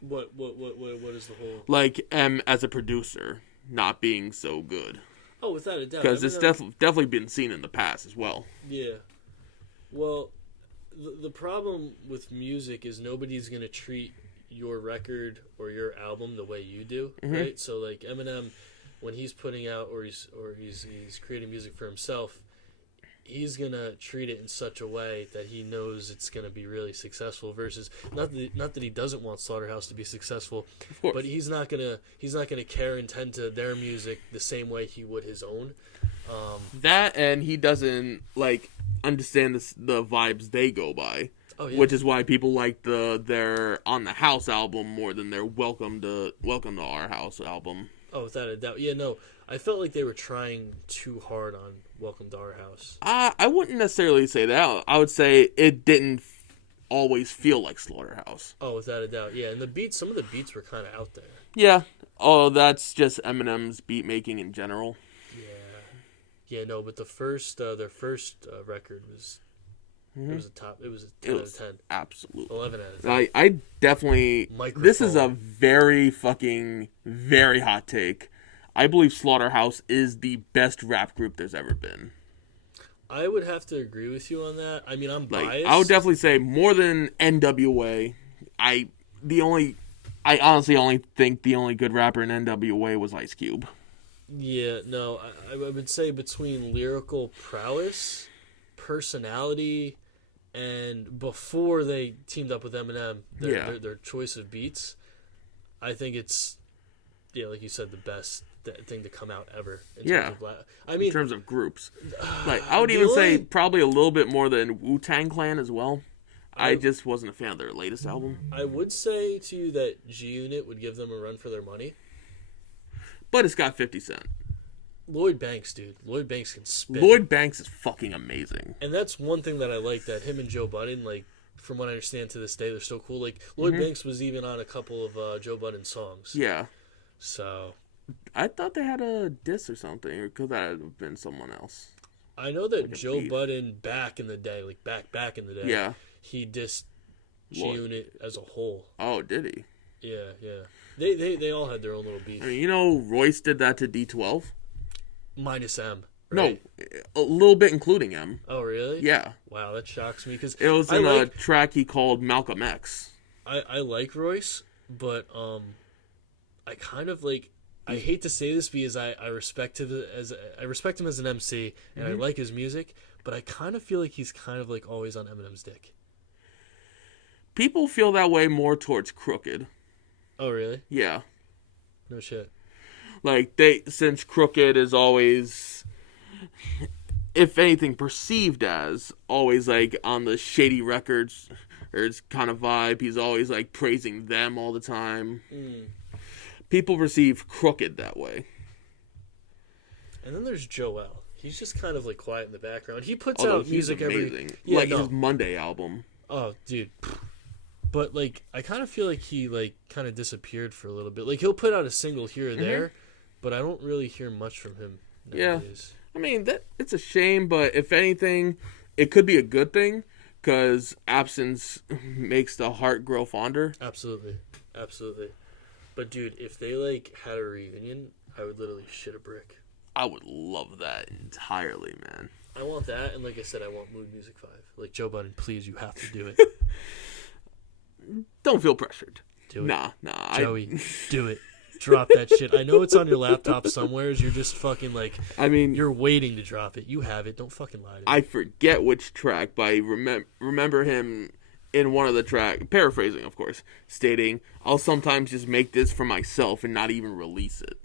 What is the whole... Like, as a producer, not being so good. Oh, without a doubt. Because it's definitely been seen in the past as well. Yeah. Well, the problem with music is nobody's going to treat your record or your album the way you do, right? So, like, Eminem, when he's putting out or he's creating music for himself, he's going to treat it in such a way that he knows it's going to be really successful versus not that he doesn't want Slaughterhouse to be successful, but he's not going to care and tend to their music the same way he would his own. That, and he doesn't understand the vibes they go by, which is why people like their On the House album more than their Welcome to Our House album. Oh, without a doubt. Yeah, no, I felt like they were trying too hard on Welcome to Our House. I wouldn't necessarily say that. I would say it didn't always feel like Slaughterhouse. Oh, without a doubt. Yeah, and some of the beats were kind of out there. Yeah. Oh, that's just Eminem's beat making in general. Yeah, no, but their first record was it was a 10 out of 10. Absolutely. 11 out of 10. I definitely This is a very hot take. I believe Slaughterhouse is the best rap group there's ever been. I would have to agree with you on that. I mean, I'm biased. I would definitely say more than NWA. I honestly only think the only good rapper in NWA was Ice Cube. Yeah, no, I would say between lyrical prowess, personality, and before they teamed up with Eminem, their choice of beats, I think it's, like you said, the best thing to come out ever. In terms of groups. I would even say probably a little bit more than Wu-Tang Clan as well. I just wasn't a fan of their latest album. I would say to you that G-Unit would give them a run for their money. But it's got 50 Cent. Lloyd Banks, dude. Lloyd Banks can spit. Lloyd Banks is fucking amazing. And that's one thing that I like, that him and Joe Budden, from what I understand to this day, they're so cool. Lloyd Banks was even on a couple of Joe Budden songs. Yeah. So. I thought they had a diss or something, or could that have been someone else? I know that like a Joe beef. Budden back in the day, like back in the day, Yeah. he dissed What? G-Unit as a whole. Oh, did he? Yeah, yeah. They all had their own little beef. I mean, you know, Royce did that to D12. Minus M. No, Right? a little bit including him. Oh, really? Yeah. Wow, that shocks me because It was in a track he called Malcolm X. I like Royce, but I kind of like. I hate to say this because I respect him as an MC and I like his music, but I kind of feel like he's kind of like always on Eminem's dick. People feel that way more towards Crooked. Oh, really? Yeah. No shit. Like, since Crooked is always, if anything, perceived as always, like, on the Shady Records kind of vibe, he's always, like, praising them all the time. People perceive Crooked that way. And then there's Joel. He's just kind of, like, quiet in the background. He puts Although out music amazing. Yeah, his Monday album. Oh, dude. But, like, I kind of feel like he, like, kind of disappeared for a little bit. Like, he'll put out a single here or there, but I don't really hear much from him nowadays. I mean, it's a shame, but if anything, it could be a good thing, because absence makes the heart grow fonder. Absolutely. Absolutely. But, dude, if they, like, had a reunion, I would literally shit a brick. I would love that entirely, man. I want that, and like I said, I want Mood Music 5. Like, Joe Budden, please, you have to do it. Don't feel pressured. Do it. Nah. Joey, do it. Drop that shit. I know it's on your laptop somewhere. You're just fucking like. I mean, you're waiting to drop it. You have it. Don't fucking lie to me. I forget which track, but I remember him in one of the track, paraphrasing, of course, stating, "I'll sometimes just make this for myself and not even release it."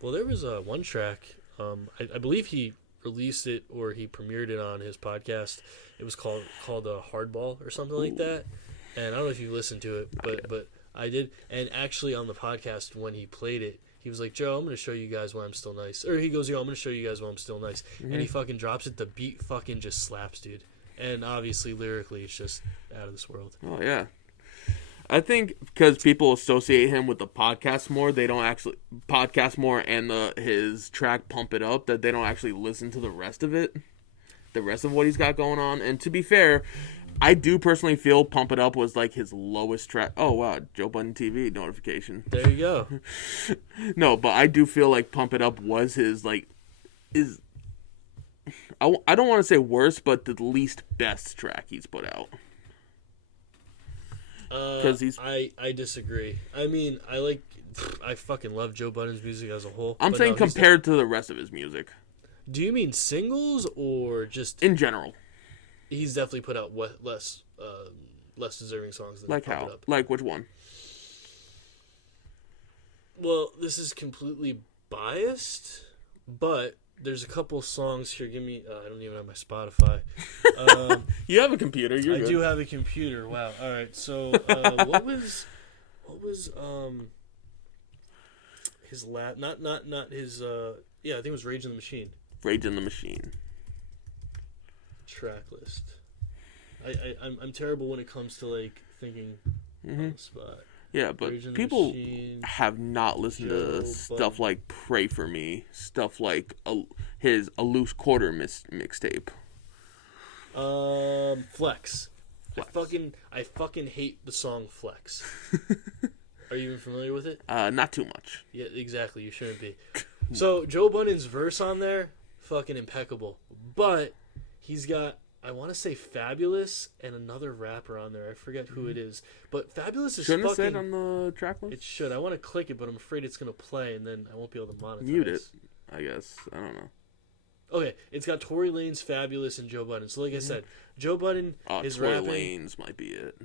Well, there was one track. I believe he released it or he premiered it on his podcast. It was called Hardball or something like that. And I don't know if you listened to it, but I did. And actually on the podcast when he played it, he was like, "Joe, I'm going to show you guys why I'm still nice." Or he goes, "Yo, I'm going to show you guys why I'm still nice." And he fucking drops it. The beat fucking just slaps, dude. And obviously lyrically it's just out of this world. Oh, yeah. I think because people associate him with the podcast more, they don't actually podcast more and his track Pump It Up, that they don't actually listen to the rest of it, the rest of what he's got going on. And to be fair, I do personally feel Pump It Up was like his lowest track. Oh, wow, Joe Budden TV notification. There you go. No, but I do feel like Pump It Up was his, like, I don't want to say worst, but the least best track he's put out. I disagree. I mean, I fucking love Joe Budden's music as a whole. I'm saying compared to the rest of his music. Do you mean singles or just in general? He's definitely put out less deserving songs than like Pump how? It Up. Like which one? Well, this is completely biased, but there's a couple songs here. Give me. I don't even have my Spotify. You have a computer. You're good. I do have a computer. Wow. All right. So what was his not his yeah, I think it was Rage in the Machine. Rage in the Machine. Track list. I'm terrible when it comes to like thinking on the spot. Yeah, but people have not listened to stuff like Pray For Me, stuff like his A Loose Quarter mixtape. Flex. I fucking hate the song Flex. Are you even familiar with it? Not too much. Yeah, exactly. You shouldn't be. So Joe Budden's verse on there, fucking impeccable. But he's got, I want to say Fabulous and another rapper on there. I forget who it is. But Fabulous is Shouldn't fucking... it say it on the track list? It should. I want to click it, but I'm afraid it's going to play, and then I won't be able to monetize. Mute it, I guess. I don't know. Okay, it's got Tory Lanez, Fabulous, and Joe Budden. So like I said, Joe Budden is Tory rapping... Tory Lanez might be it.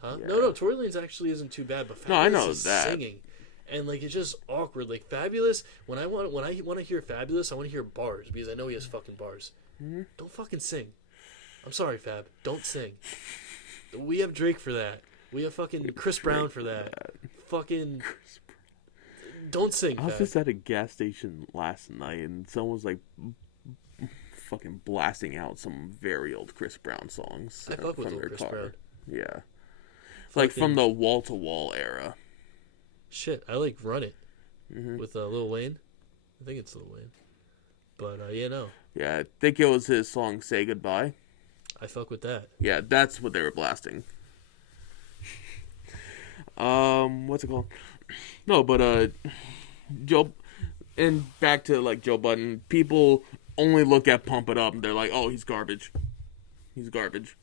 Huh? Yeah. No, Tory Lanez actually isn't too bad, but Fabulous I know is that. singing. And like it's just awkward. Like Fabulous, when I want to hear Fabulous, I want to hear bars because I know he has fucking bars. Don't fucking sing. I'm sorry, Fab. Don't sing. We have Drake for that. We have fucking Chris Brown for that. Fucking don't sing. I was Fab. just at a gas station last night and someone was like fucking blasting out some very old Chris Brown songs. I fuck with from old their Chris car. Brown. Yeah. Like from the wall to wall era. Shit, I like Run It with Lil Wayne. I think it's Lil Wayne. But yeah, no, Yeah, I think it was his song "Say Goodbye." I fuck with that. Yeah, that's what they were blasting. What's it called? No, but Joe, and back to like Joe Budden. People only look at "Pump It Up" and they're like, "Oh, he's garbage. He's garbage."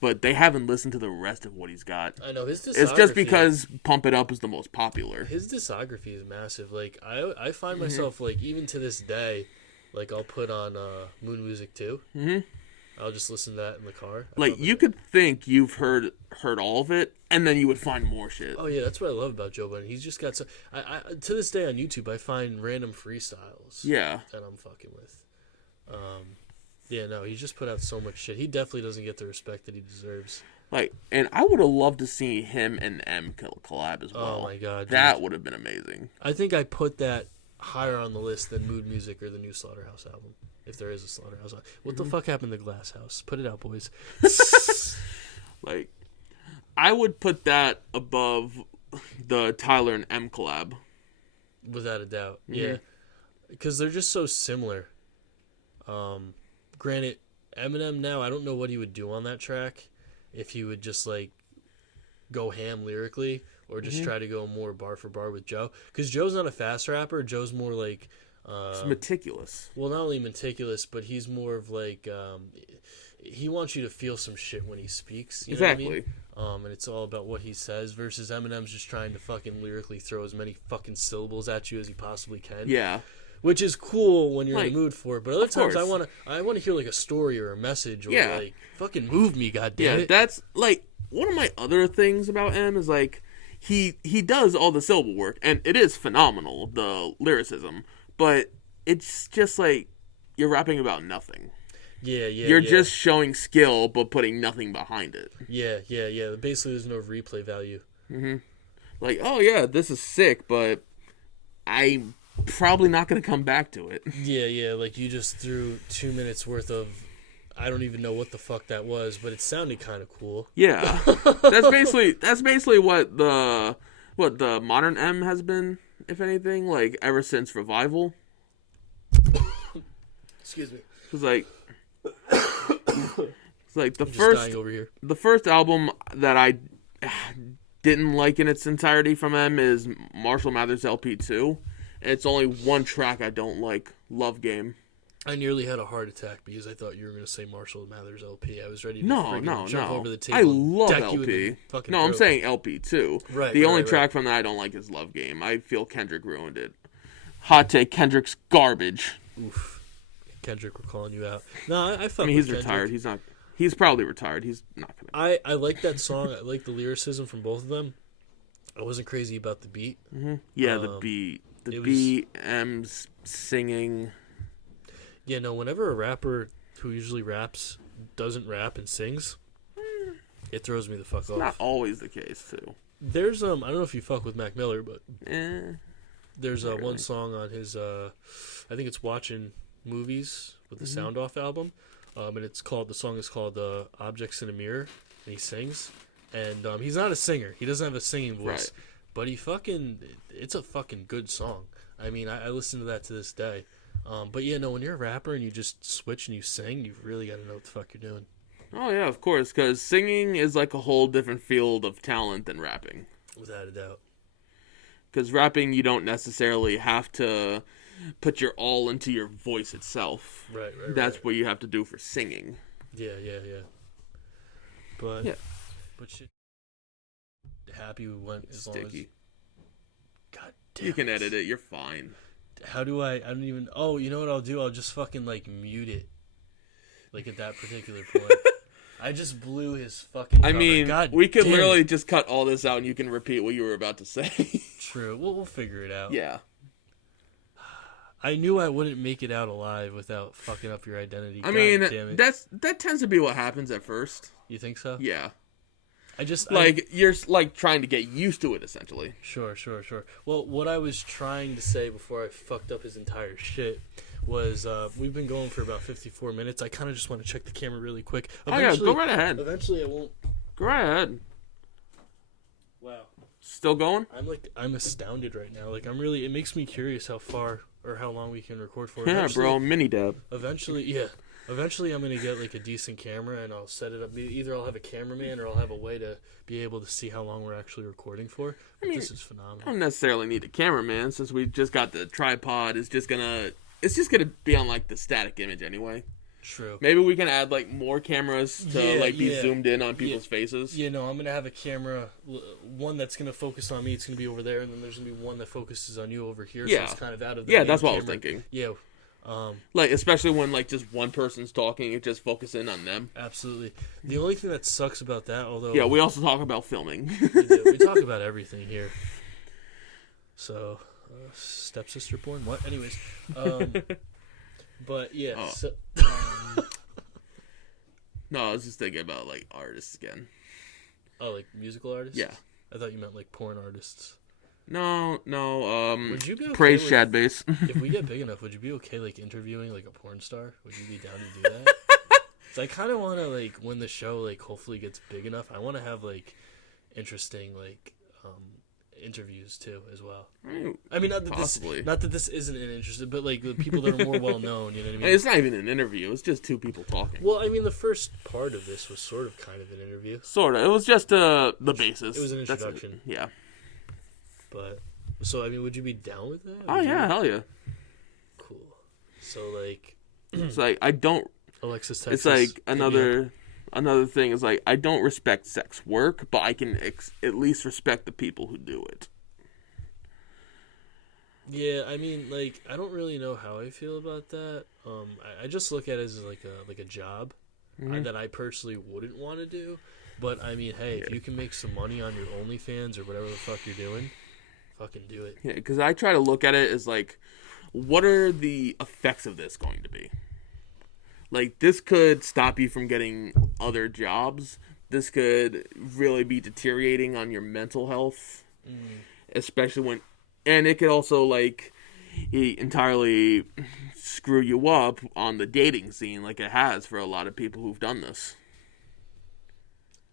But they haven't listened to the rest of what he's got. I know his discography. It's just because "Pump It Up" is the most popular. His discography is massive. Like I find myself like even to this day, like I'll put on Moon Music too. Mm-hmm. I'll just listen to that in the car. Like you could think you've heard all of it, and then you would find more shit. Oh yeah, that's what I love about Joe Budden. He's just got so. I to this day on YouTube, I find random freestyles. Yeah. That I'm fucking with. Yeah, no, he's just put out so much shit. He definitely doesn't get the respect that he deserves. Like, and I would have loved to see him and M collab as well. Oh my god, that would have been amazing. I think I put that higher on the list than Mood Music or the new Slaughterhouse album, if there is a Slaughterhouse album. What the fuck happened to Glass House? Put it out, boys. Like, I would put that above the Tyler and M collab. Without a doubt, yeah, because they're just so similar. Granted, Eminem now, I don't know what he would do on that track, if he would just like go ham lyrically or just try to go more bar for bar with Joe, because Joe's not a fast rapper. Joe's more like it's meticulous. Well, not only meticulous, but he's more of like he wants you to feel some shit when he speaks. You know exactly. what I mean? And it's all about what he says versus Eminem's just trying to fucking lyrically throw as many fucking syllables at you as he possibly can. Yeah. Which is cool when you're like, in the mood for it, but other times course. I wanna hear like a story or a message or like fucking move me, goddamn it. That's like one of my other things about M is like he does all the syllable work and it is phenomenal, the lyricism, but it's just like you're rapping about nothing. Yeah. You're just showing skill but putting nothing behind it. Yeah. Basically there's no replay value. Like, oh yeah, this is sick, but I'm probably not going to come back to it. Yeah, like you just threw 2 minutes worth of, I don't even know what the fuck that was, but it sounded kind of cool. Yeah, that's basically what the modern M has been, if anything, like ever since Revival. Excuse me. It's like the I'm first just dying over here. The first album that I didn't like in its entirety from M is Marshall Mathers LP2. It's only one track I don't like, Love Game. I nearly had a heart attack because I thought you were going to say Marshall Mathers LP. I was ready to jump over the table. I love deck LP. You in the fucking no, throat. I'm saying LP too. Right. The only track from that I don't like is Love Game. I feel Kendrick ruined it. Hot take, Kendrick's garbage. Oof. Kendrick, we're calling you out. No, I fuck I mean, with he's Kendrick. retired. He's not. He's probably retired. He's not gonna. I like that song. I like the lyricism from both of them. I wasn't crazy about the beat. Yeah, the beat. The beat, M's singing. Yeah, no, whenever a rapper who usually raps doesn't rap and sings, it throws me the fuck off. Not always the case, too. There's, I don't know if you fuck with Mac Miller, but there's really. one song on his, I think it's Watching Movies with the Sound Off album, and the song is called Objects in a Mirror, and he sings, and he's not a singer. He doesn't have a singing voice. Right. But it's a fucking good song. I mean, I listen to that to this day. But yeah, no, when you're a rapper and you just switch and you sing, you've really got to know what the fuck you're doing. Oh yeah, of course, because singing is like a whole different field of talent than rapping. Without a doubt. Because rapping, you don't necessarily have to put your all into your voice itself. Right. That's what you have to do for singing. Yeah. But shit. Happy we went as Sticky. long as. God damn. You can edit it. You're fine. How do I don't even. Oh, you know what I'll do? I'll just fucking like mute it. Like at that particular point. I just blew his fucking cover. I mean, God we could damn literally it. just cut all this out and you can repeat what you were about to say. True. We'll figure it out. Yeah. I knew I wouldn't make it out alive without fucking up your identity. I mean, damn it. that tends to be what happens at first. You think so? Yeah. You're like trying to get used to it, essentially. Sure. Well, what I was trying to say before I fucked up his entire shit was we've been going for about 54 minutes. I kind of just want to check the camera really quick. Go right ahead. Eventually, I won't. Go right ahead. Wow. Still going? I'm astounded right now. Like, it makes me curious how far or how long we can record for. Yeah, bro, mini dab. Eventually, I'm gonna get like a decent camera, and I'll set it up. Either I'll have a cameraman, or I'll have a way to be able to see how long we're actually recording for. This is phenomenal. I don't necessarily need a cameraman since we just got the tripod. It's just gonna be on like the static image anyway. True. Maybe we can add like more cameras to be zoomed in on people's faces. Yeah, no, I'm gonna have a camera, one that's gonna focus on me. It's gonna be over there, and then there's gonna be one that focuses on you over here. Yeah. So it's kind of out of the that's what camera. I was thinking. Yeah. Like especially when like just one person's talking, it just focuses in on them. Absolutely. The only thing that sucks about that, although we also talk about filming. we talk about everything here. So, stepsister porn. What? Anyways, but yeah. Oh. So, no, I was just thinking about like artists again. Oh, like musical artists? Yeah. I thought you meant like porn artists. No. Would you be okay praise Shad Base. If we get big enough, would you be okay like interviewing like a porn star? Would you be down to do that? So I kind of want to like when the show like hopefully gets big enough, I want to have like interesting like interviews too as well. I mean, not that this isn't an interesting, but like the people that are more well known. You know what I mean? It's not even an interview. It's just two people talking. Well, I mean, the first part of this was sort of kind of an interview. Sort of. It was just the basis. It was an introduction. Yeah. But so I mean, would you be down with that? Oh yeah, hell yeah. Cool. So like, it's like I don't. Alexis, Texas. It's like another thing is like I don't respect sex work, but I can at least respect the people who do it. Yeah, I mean, like I don't really know how I feel about that. I just look at it as like a job that I personally wouldn't want to do. But I mean, hey, if you can make some money on your OnlyFans or whatever the fuck you're doing, fucking do it. Yeah, because I try to look at it as like, what are the effects of this going to be? Like, this could stop you from getting other jobs. This could really be deteriorating on your mental health, especially when, and it could also like entirely screw you up on the dating scene, like it has for a lot of people who've done this.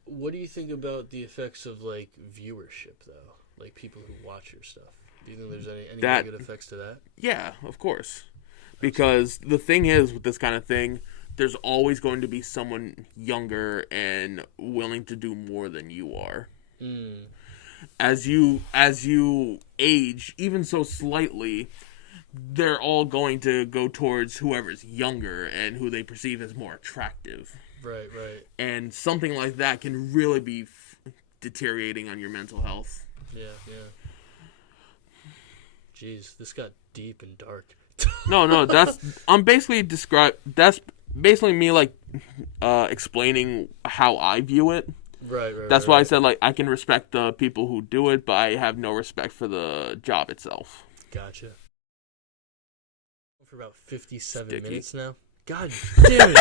What do you think about the effects of like viewership, though? Like people who watch your stuff. Do you think there's any negative effects to that? Yeah, of course. Because the thing is with this kind of thing, there's always going to be someone younger and willing to do more than you are. As you age, even so slightly, they're all going to go towards whoever's younger and who they perceive as more attractive. Right. And something like that can really be deteriorating on your mental health. Yeah. Jeez, this got deep and dark. No, that's basically me like explaining how I view it. Right. That's why I said like I can respect the people who do it, but I have no respect for the job itself. Gotcha. For about 57 Sticky. minutes now. God damn it.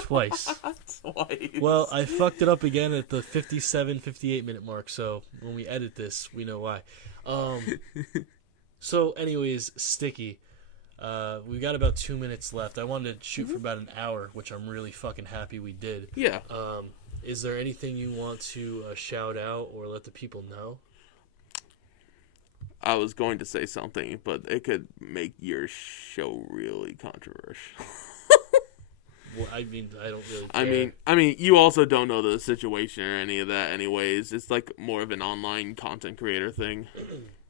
Twice. Well, I fucked it up again at the 57, 58 minute mark, so when we edit this, we know why. So anyways, Sticky. We've got about 2 minutes left. I wanted to shoot for about an hour, which I'm really fucking happy we did. Yeah. Is there anything you want to shout out or let the people know? I was going to say something, but it could make your show really controversial. Well, I mean, I don't really care. I mean, you also don't know the situation or any of that anyways. It's like more of an online content creator thing.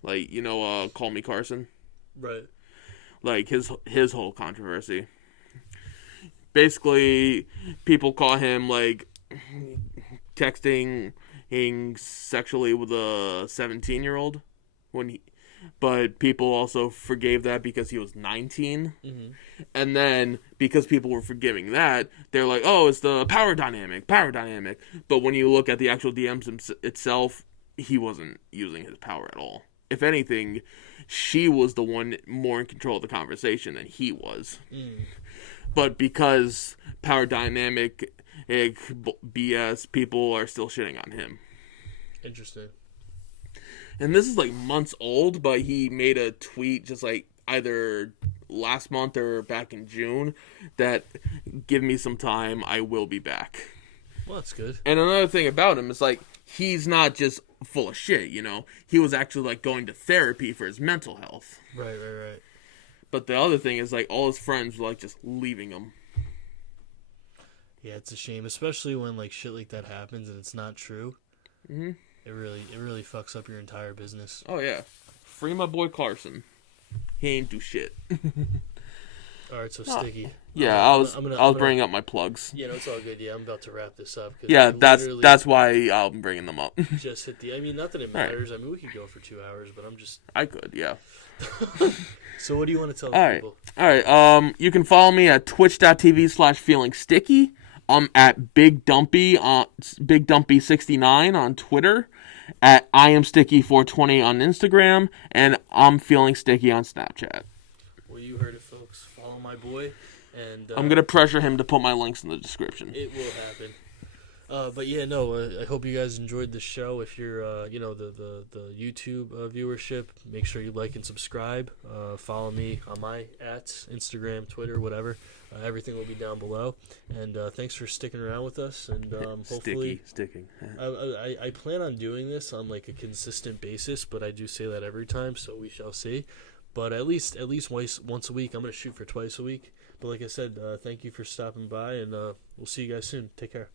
Like, you know, Call Me Carson? Right. Like, his whole controversy. Basically, people call him, like, texting sexually with a 17-year-old. But people also forgave that because he was 19. Mm-hmm. And then, because people were forgiving that, they're like, oh, it's the power dynamic. But when you look at the actual DMs itself, he wasn't using his power at all. If anything, she was the one more in control of the conversation than he was. But because power dynamic BS, people are still shitting on him. Interesting. And this is like months old, but he made a tweet just like either last month or back in June that give me some time, I will be back. Well, that's good. And another thing about him is like he's not just full of shit, you know. He was actually like going to therapy for his mental health. Right. But the other thing is, like, all his friends were, like, just leaving him. Yeah, it's a shame, especially when like shit like that happens and it's not true. Mm-hmm. It really fucks up your entire business. Oh yeah, free my boy Carson. He ain't do shit. All right, so Sticky. Yeah, I was bringing up my plugs. Yeah, no, it's all good. Yeah, I'm about to wrap this up. Yeah, that's why I'm bringing them up. Just hit the. I mean, not that it matters. Right. I mean, we could go for 2 hours, but I'm just. I could, yeah. So what do you want to tell people? All right. You can follow me at twitch.tv/feelingsticky. I'm at Big Dumpy Big Dumpy69 on Twitter, at I am Sticky420 on Instagram, and I'm Feeling Sticky on Snapchat. Well, you heard it, folks. Follow my boy, and I'm gonna pressure him to put my links in the description. It will happen. But yeah, no. I hope you guys enjoyed the show. If you're, the YouTube viewership, make sure you like and subscribe. Follow me on my Instagram, Twitter, whatever. Everything will be down below. And thanks for sticking around with us. And hopefully, sticking. I plan on doing this on like a consistent basis, but I do say that every time, so we shall see. But at least once a week. I'm gonna shoot for twice a week. But like I said, thank you for stopping by, and we'll see you guys soon. Take care.